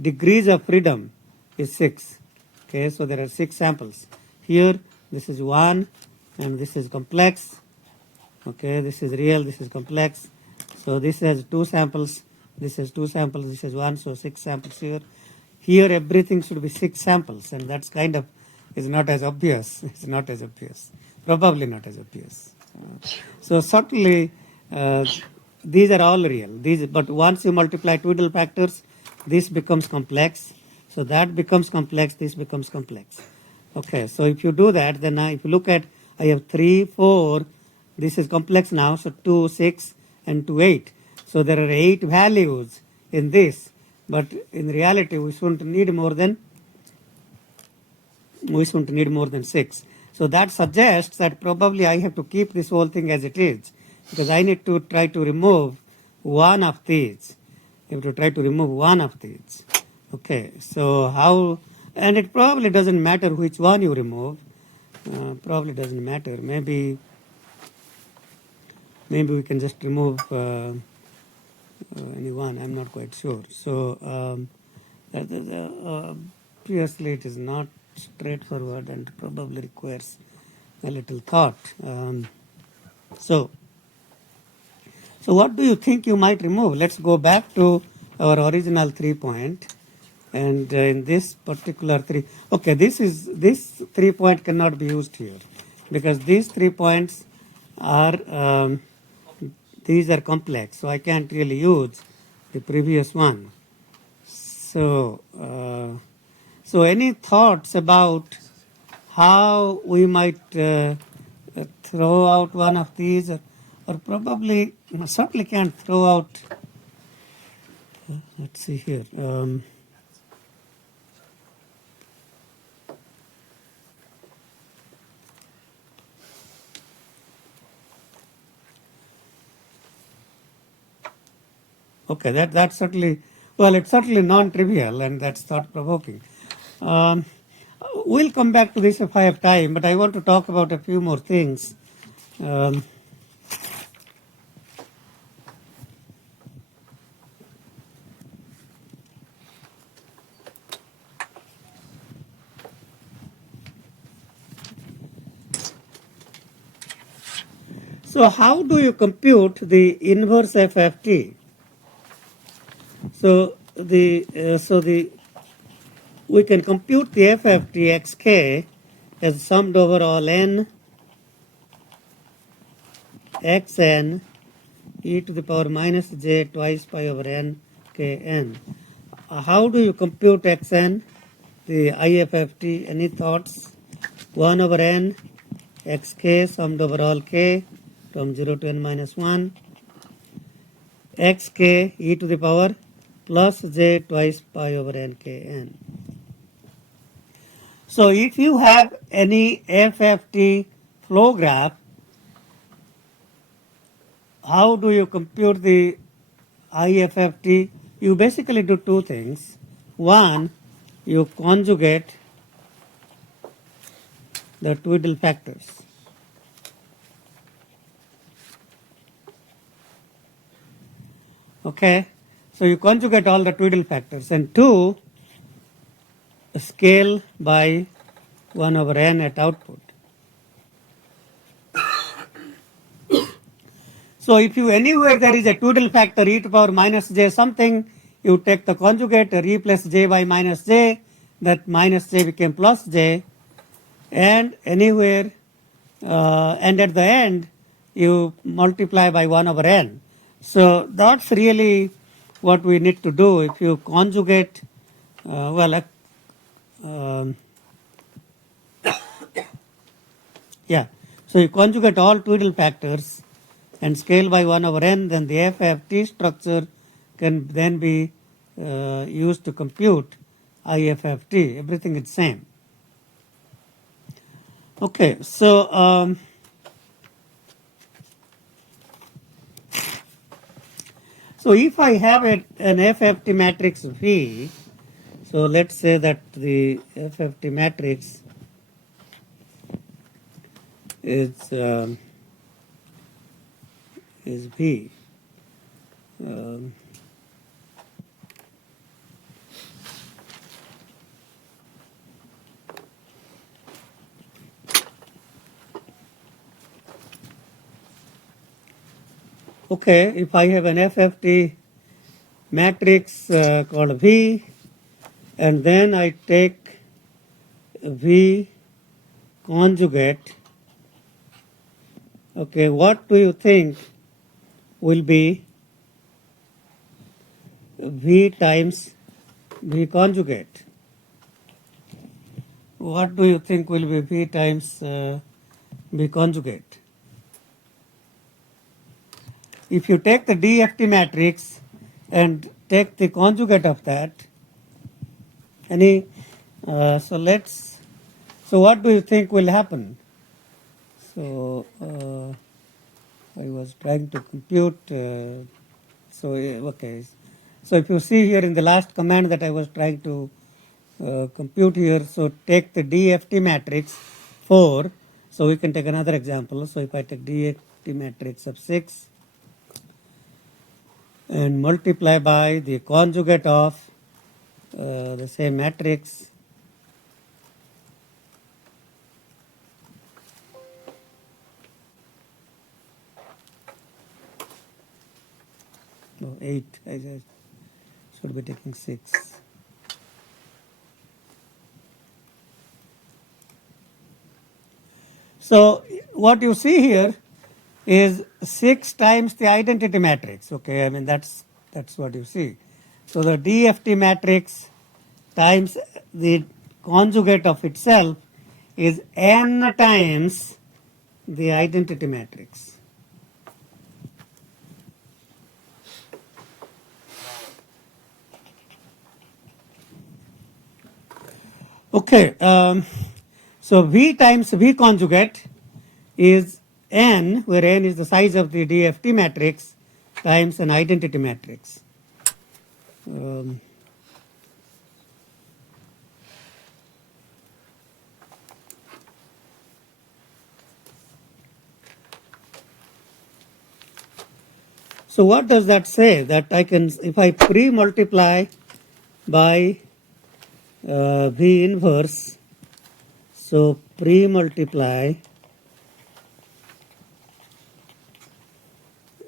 degrees of freedom is 6. Okay, so there are 6 samples. Here, this is 1, and this is complex. Okay, this is real, this is complex. So this has 2 samples, this has 2 samples, this is 1, so 6 samples here. Here everything should be 6 samples, and that's kind of is not as obvious. It's not as obvious. Probably not as obvious. So certainly these are all real. But once you multiply Twiddle factors, this becomes complex. So that becomes complex, this becomes complex. Okay, so if you do that, then if you look at, I have 3, 4, this is complex now, so 2, 6, and 2, 8. So there are 8 values in this, but in reality we shouldn't need more than 6. So that suggests that probably I have to keep this whole thing as it is, because I need to try to remove one of these. You have to try to remove one of these. Okay, so how, and it probably doesn't matter which one you remove. Probably doesn't matter. Maybe we can just remove any one. I'm not quite sure. So previously it is not straightforward and probably requires a little thought. So what do you think you might remove? Let's go back to our original 3 point. And in this particular this 3 point cannot be used here, because these 3 points are these are complex, so I can't really use the previous one. So any thoughts about how we might throw out one of these, or probably certainly can't throw out. Let's see here. Okay, that's certainly, well, it's certainly non-trivial, and that's thought-provoking. We'll come back to this if I have time, but I want to talk about a few more things. So how do you compute the inverse FFT? So we can compute the FFT xk as summed over all n xn e to the power minus j twice pi over n kn. How do you compute xn, the IFFT? Any thoughts? 1 over n xk summed over all k from 0 to n minus 1 xk e to the power plus j twice pi over n kn. So if you have any FFT flow graph, how do you compute the IFFT? You basically do two things. One, you conjugate the Twiddle factors. Okay, so you conjugate all the Twiddle factors, and 2, scale by 1 over n at output. So if you anywhere there is a Twiddle factor e to power minus j something, you take the conjugate, replace j by minus j, that minus j became plus j, and anywhere, and at the end, you multiply by 1 over n. So that's really what we need to do. If you conjugate, so you conjugate all Twiddle factors and scale by 1 over n, then the FFT structure can then be used to compute IFFT. Everything is same. Okay, so so if I have an FFT matrix V, so let's say that the FFT matrix is V. Okay, if I have an FFT matrix called V, and then I take V conjugate, okay, what do you think will be V times V conjugate? What do you think will be V times V conjugate? If you take the DFT matrix and take the conjugate of that. So what do you think will happen? So I was trying to compute. Okay. So if you see here in the last command that I was trying to compute here, so take the DFT matrix 4. So we can take another example. So if I take DFT matrix of 6 and multiply by the conjugate of the same matrix, no, 8, I should be taking 6. So what you see here is 6 times the identity matrix. Okay, I mean that's what you see. So the DFT matrix times the conjugate of itself is n times the identity matrix. Okay, so V times V conjugate is n, where n is the size of the DFT matrix, times an identity matrix. So what does that say? That I can, if I pre-multiply by V inverse, so pre-multiply,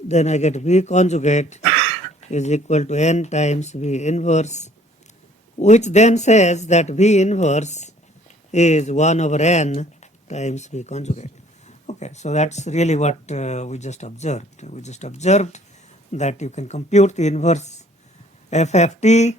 then I get V conjugate is equal to n times V inverse, which then says that V inverse is 1 over n times V conjugate. Okay, so that's really what we just observed. We just observed that you can compute the inverse FFT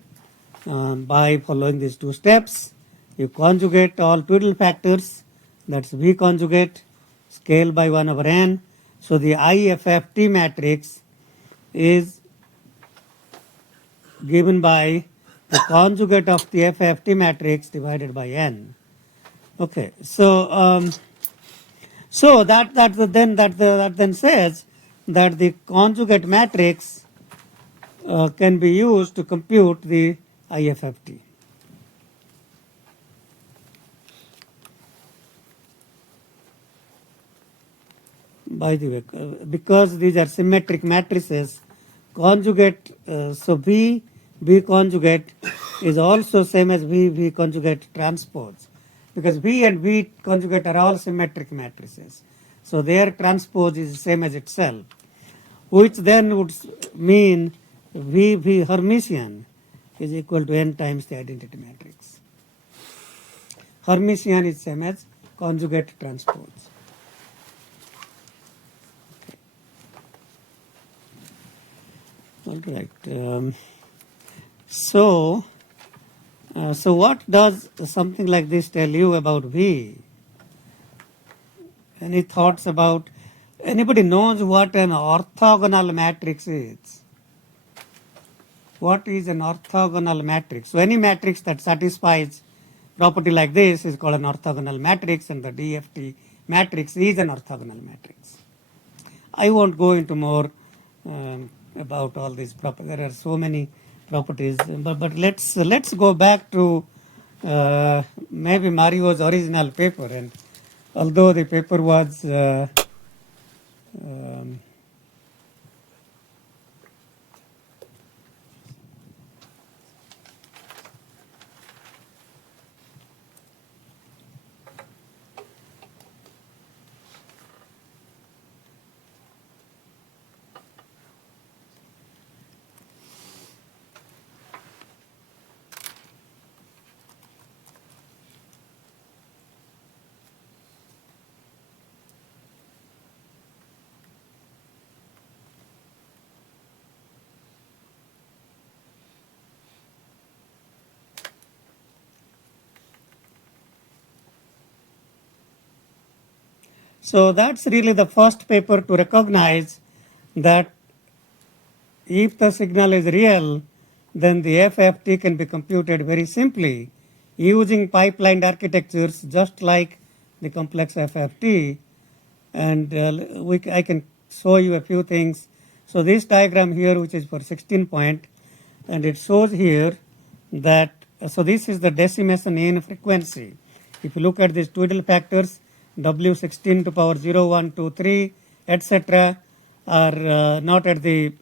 by following these 2 steps. You conjugate all Twiddle factors, that's V conjugate, scale by 1 over n. So the IFFT matrix is given by the conjugate of the FFT matrix divided by n. Okay, so so that then says that the conjugate matrix can be used to compute the IFFT. By the way, because these are symmetric matrices, conjugate, so V conjugate is also same as V conjugate transpose, because V and V conjugate are all symmetric matrices. So their transpose is the same as itself, which then would mean V Hermitian is equal to n times the identity matrix. Hermitian is same as conjugate transpose. All right. So what does something like this tell you about V? Any thoughts about, anybody knows what an orthogonal matrix is? What is an orthogonal matrix? So any matrix that satisfies property like this is called an orthogonal matrix, and the DFT matrix is an orthogonal matrix. I won't go into more about all these properties. There are so many properties, but let's go back to maybe Mario's original paper. And although the paper was so that's really the first paper to recognize that if the signal is real, then the FFT can be computed very simply using pipelined architectures just like the complex FFT. And I can show you a few things. So this diagram here, which is for 16 point, and it shows here that, so this is the decimation in frequency. If you look at these twiddle factors, W16 to power 0, 1, 2, 3, etc. are not at the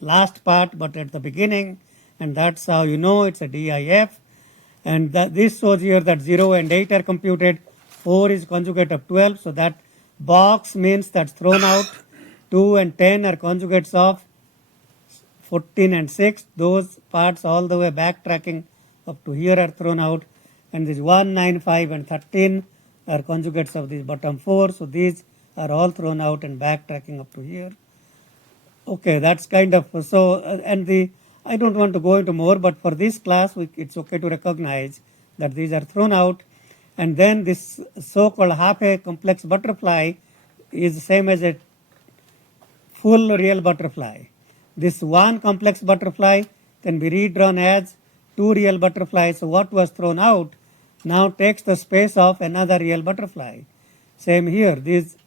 last part but at the beginning, and that's how you know it's a DIF. And this shows here that 0 and 8 are computed, 4 is conjugate of 12, so that box means that's thrown out. 2 and 10 are conjugates of 14 and 6. Those parts all the way backtracking up to here are thrown out. And these 1, 9, 5 and 13 are conjugates of these bottom 4. So these are all thrown out and backtracking up to here. Okay, that's kind of, so, I don't want to go into more, but for this class, it's okay to recognize that these are thrown out. And then this so-called half a complex butterfly is the same as a full real butterfly. This one complex butterfly can be redrawn as two real butterflies. So what was thrown out now takes the space of another real butterfly. Same here, these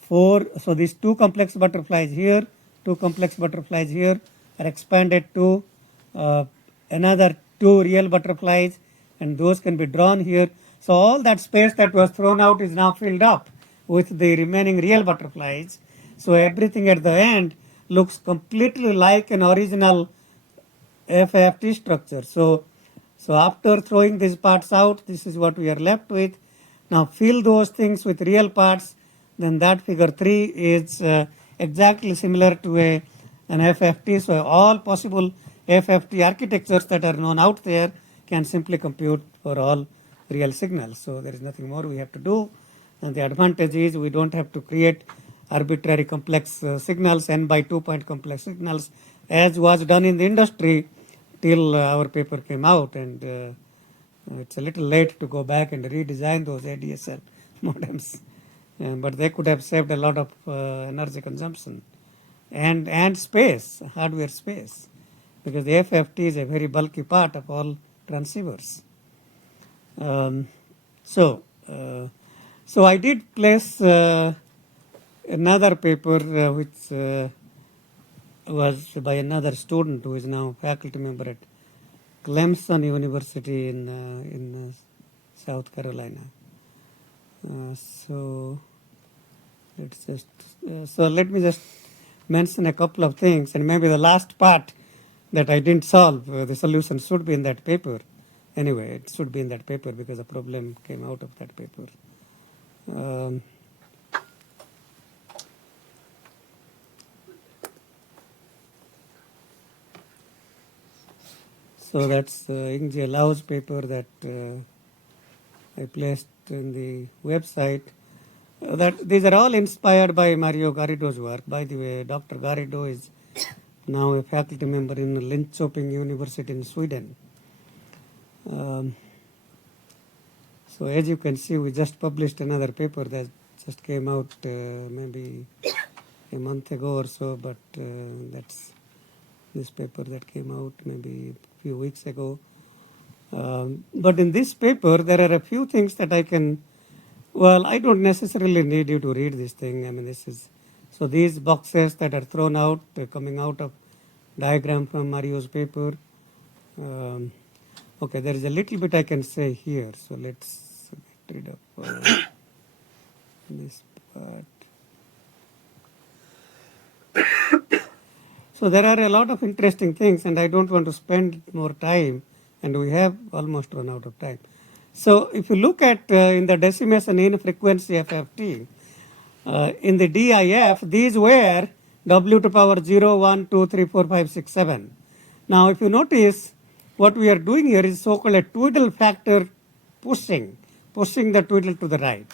four, so these two complex butterflies here, two complex butterflies here are expanded to another two real butterflies, and those can be drawn here. So all that space that was thrown out is now filled up with the remaining real butterflies. So everything at the end looks completely like an original FFT structure. So after throwing these parts out, this is what we are left with. Now fill those things with real parts, then that figure 3 is exactly similar to an FFT. So all possible FFT architectures that are known out there can simply compute for all real signals. So there is nothing more we have to do. And the advantage is we don't have to create arbitrary complex signals, n by 2 point complex signals, as was done in the industry till our paper came out. And it's a little late to go back and redesign those ADSL modems. But they could have saved a lot of energy consumption and space, hardware space, because the FFT is a very bulky part of all transceivers. So I did place another paper which was by another student who is now faculty member at Clemson University in South Carolina. So let's just let me just mention a couple of things, and maybe the last part that I didn't solve, the solution should be in that paper. Anyway, it should be in that paper because the problem came out of that paper. So that's Yingji Lau's paper that I placed in the website. That these are all inspired by Mario Garrido's work. By the way, Dr. Garrido is now a faculty member in Linköping University in Sweden. So as you can see, we just published another paper that just came out maybe a month ago or so, but that's this paper that came out maybe a few weeks ago. But in this paper, there are a few things that I can, well, I don't necessarily need you to read this thing. I mean, this is, so these boxes that are thrown out, coming out of diagram from Mario's paper. Okay, there is a little bit I can say here. So let's get rid of this part. So there are a lot of interesting things, and I don't want to spend more time, and we have almost run out of time. So if you look at in the decimation in frequency FFT, in the DIF, these were W to power 0, 1, 2, 3, 4, 5, 6, 7. Now if you notice, what we are doing here is so-called a twiddle factor pushing the twiddle to the right.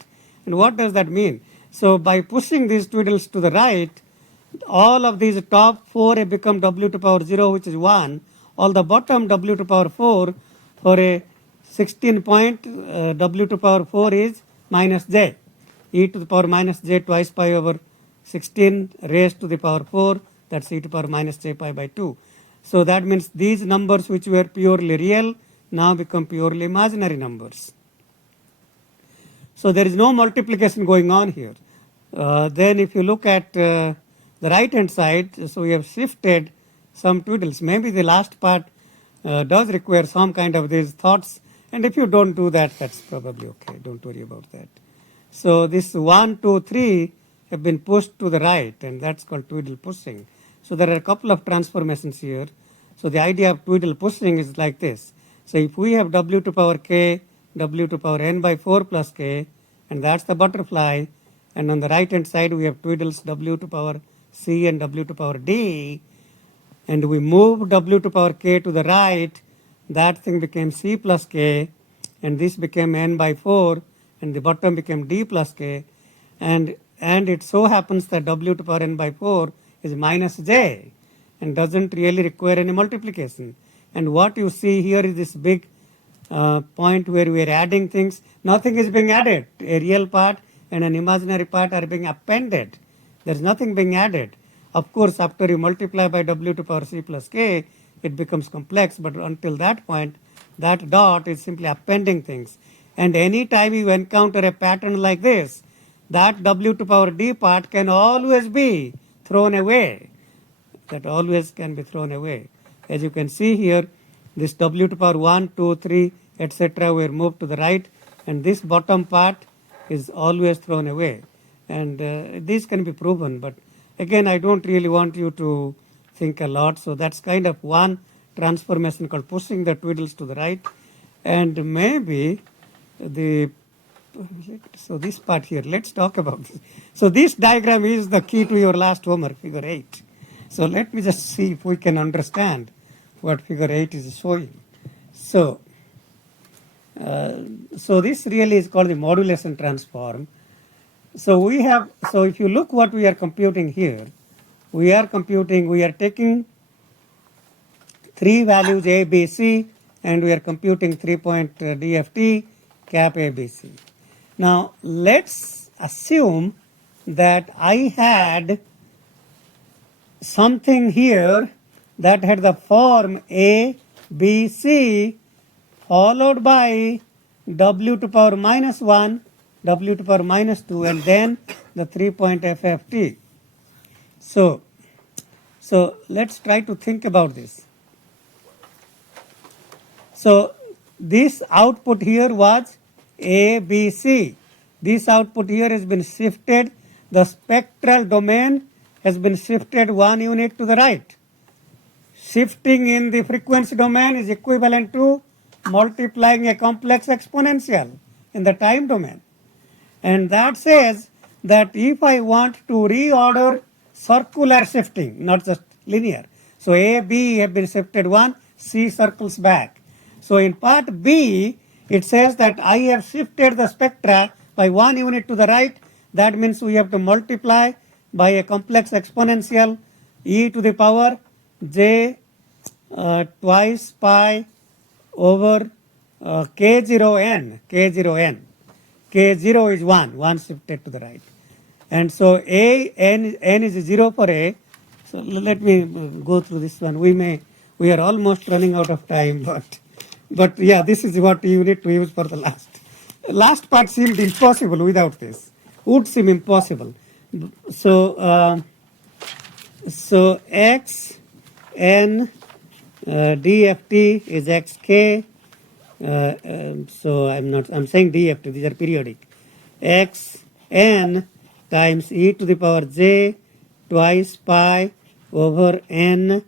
And what does that mean? So by pushing these twiddles to the right, all of these top 4 have become W to power 0, which is 1. All the bottom W to power 4 for a 16 point W to power 4 is minus j. E to the power minus j twice pi over 16 raised to the power 4, that's e to the power minus j pi by 2. So that means these numbers which were purely real now become purely imaginary numbers. So there is no multiplication going on here. Then if you look at the right hand side, so we have shifted some twiddles. Maybe the last part does require some kind of these thoughts, and if you don't do that, that's probably okay. Don't worry about that. So this 1, 2, 3 have been pushed to the right, and that's called twiddle pushing. So there are a couple of transformations here. So the idea of twiddle pushing is like this. So if we have w to power k, w to power n by 4 plus k, and that's the butterfly, and on the right hand side we have twiddles w to power c and w to power d, and we move w to power k to the right, that thing became c plus k, and this became n by 4, and the bottom became d plus k, and it so happens that w to power n by 4 is minus j, and doesn't really require any multiplication. And what you see here is this big point where we are adding things. Nothing is being added. A real part and an imaginary part are being appended. There is nothing being added. Of course, after you multiply by w to power c plus k, it becomes complex, but until that point, that dot is simply appending things. And any time you encounter a pattern like this, that w to power d part can always be thrown away. That always can be thrown away. As you can see here, this w to power 1, 2, 3, etc. were moved to the right, and this bottom part is always thrown away. And this can be proven, but again, I don't really want you to think a lot. So that's kind of one transformation called pushing the twiddles to the right. And maybe so this part here, let's talk about this. So this diagram is the key to your last homework, figure 8. So let me just see if we can understand what figure 8 is showing. So this really is called the modulation transform. So if you look what we are computing here, we are taking 3 values A, B, C, and we are computing 3-point DFT cap A, B, C. Now let's assume that I had something here that had the form A, B, C followed by w to power minus 1, w to power minus 2, and then the 3-point FFT. So let's try to think about this. So this output here was A, B, C. This output here has been shifted. The spectral domain has been shifted 1 unit to the right. Shifting in the frequency domain is equivalent to multiplying a complex exponential in the time domain. And that says that if I want to reorder circular shifting, not just linear. So A, B have been shifted 1, C circles back. So in part B, it says that I have shifted the spectra by 1 unit to the right. That means we have to multiply by a complex exponential e to the power j twice pi over k0n. K0 is 1 shifted to the right. And so n is 0 for A. So let me go through this one. We are almost running out of time, but yeah, this is what you need to use for the last. Last part seemed impossible without this. Would seem impossible. So x n dft is xk. So I'm saying dft. These are periodic. X n times e to the power j twice pi over n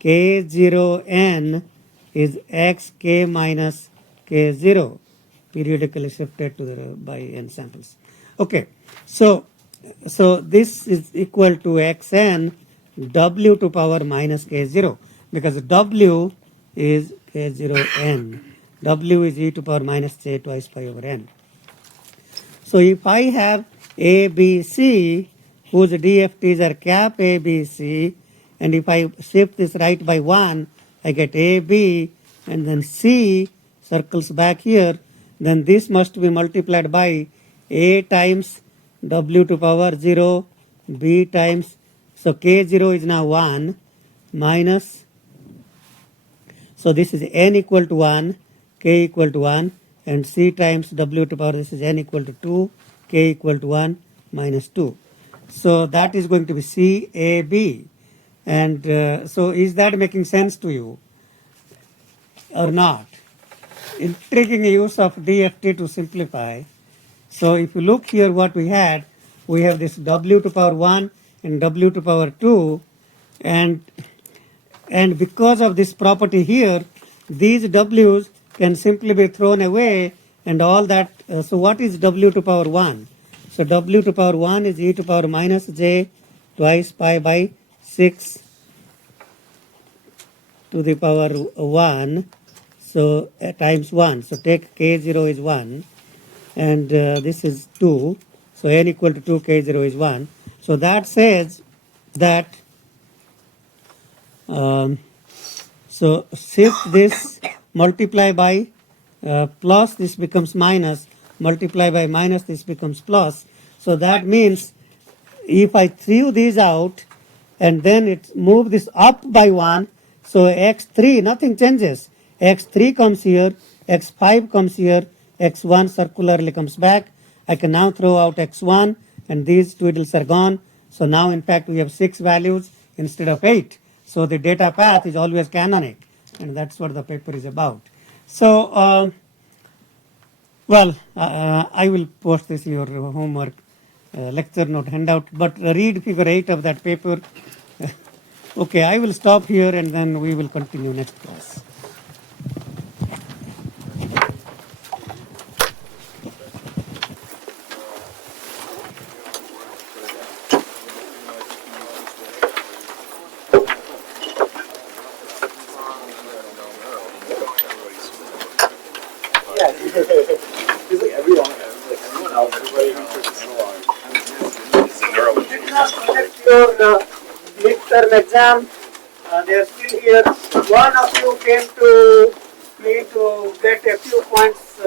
k0 n is xk minus k0, periodically shifted to the by n samples. Okay, so this is equal to xn w to power minus k0, because w is k0n. W is e to power minus j twice pi over n. So if I have A, B, C, whose DFTs are cap A, B, C, and if I shift this right by 1, I get A, B, and then C circles back here, then this must be multiplied by A times W to power 0, B times, so K0 is now 1, minus So this is n equal to 1, k equal to 1, and c times w to power this is n equal to 2, k equal to 1 minus 2. So that is going to be C, A, B. And so is that making sense to you or not? Intriguing use of DFT to simplify. So if you look here what we have this w to power 1 and w to power 2, and because of this property here, these w's can simply be thrown away and all that. So what is w to power 1? So w to power 1 is e to power minus j twice pi by 6 to the power 1. So times 1. So take k0 is 1 and this is 2. So n equal to 2, k0 is 1. So that says that so shift this, multiply by plus, this becomes minus, multiply by minus, this becomes plus. So that means if I threw these out and then it move this up by 1, so x3, nothing changes. x3 comes here, x5 comes here, x1 circularly comes back. I can now throw out x1 and these twiddles are gone. So now in fact we have 6 values instead of 8. So the data path is always canonic, and that's what the paper is about. So, I will post this in your homework lecture note handout, but read figure 8 of that paper. Okay, I will stop here and then we will continue next class. Your midterm exam, they are still here. One of you came to me to get a few points.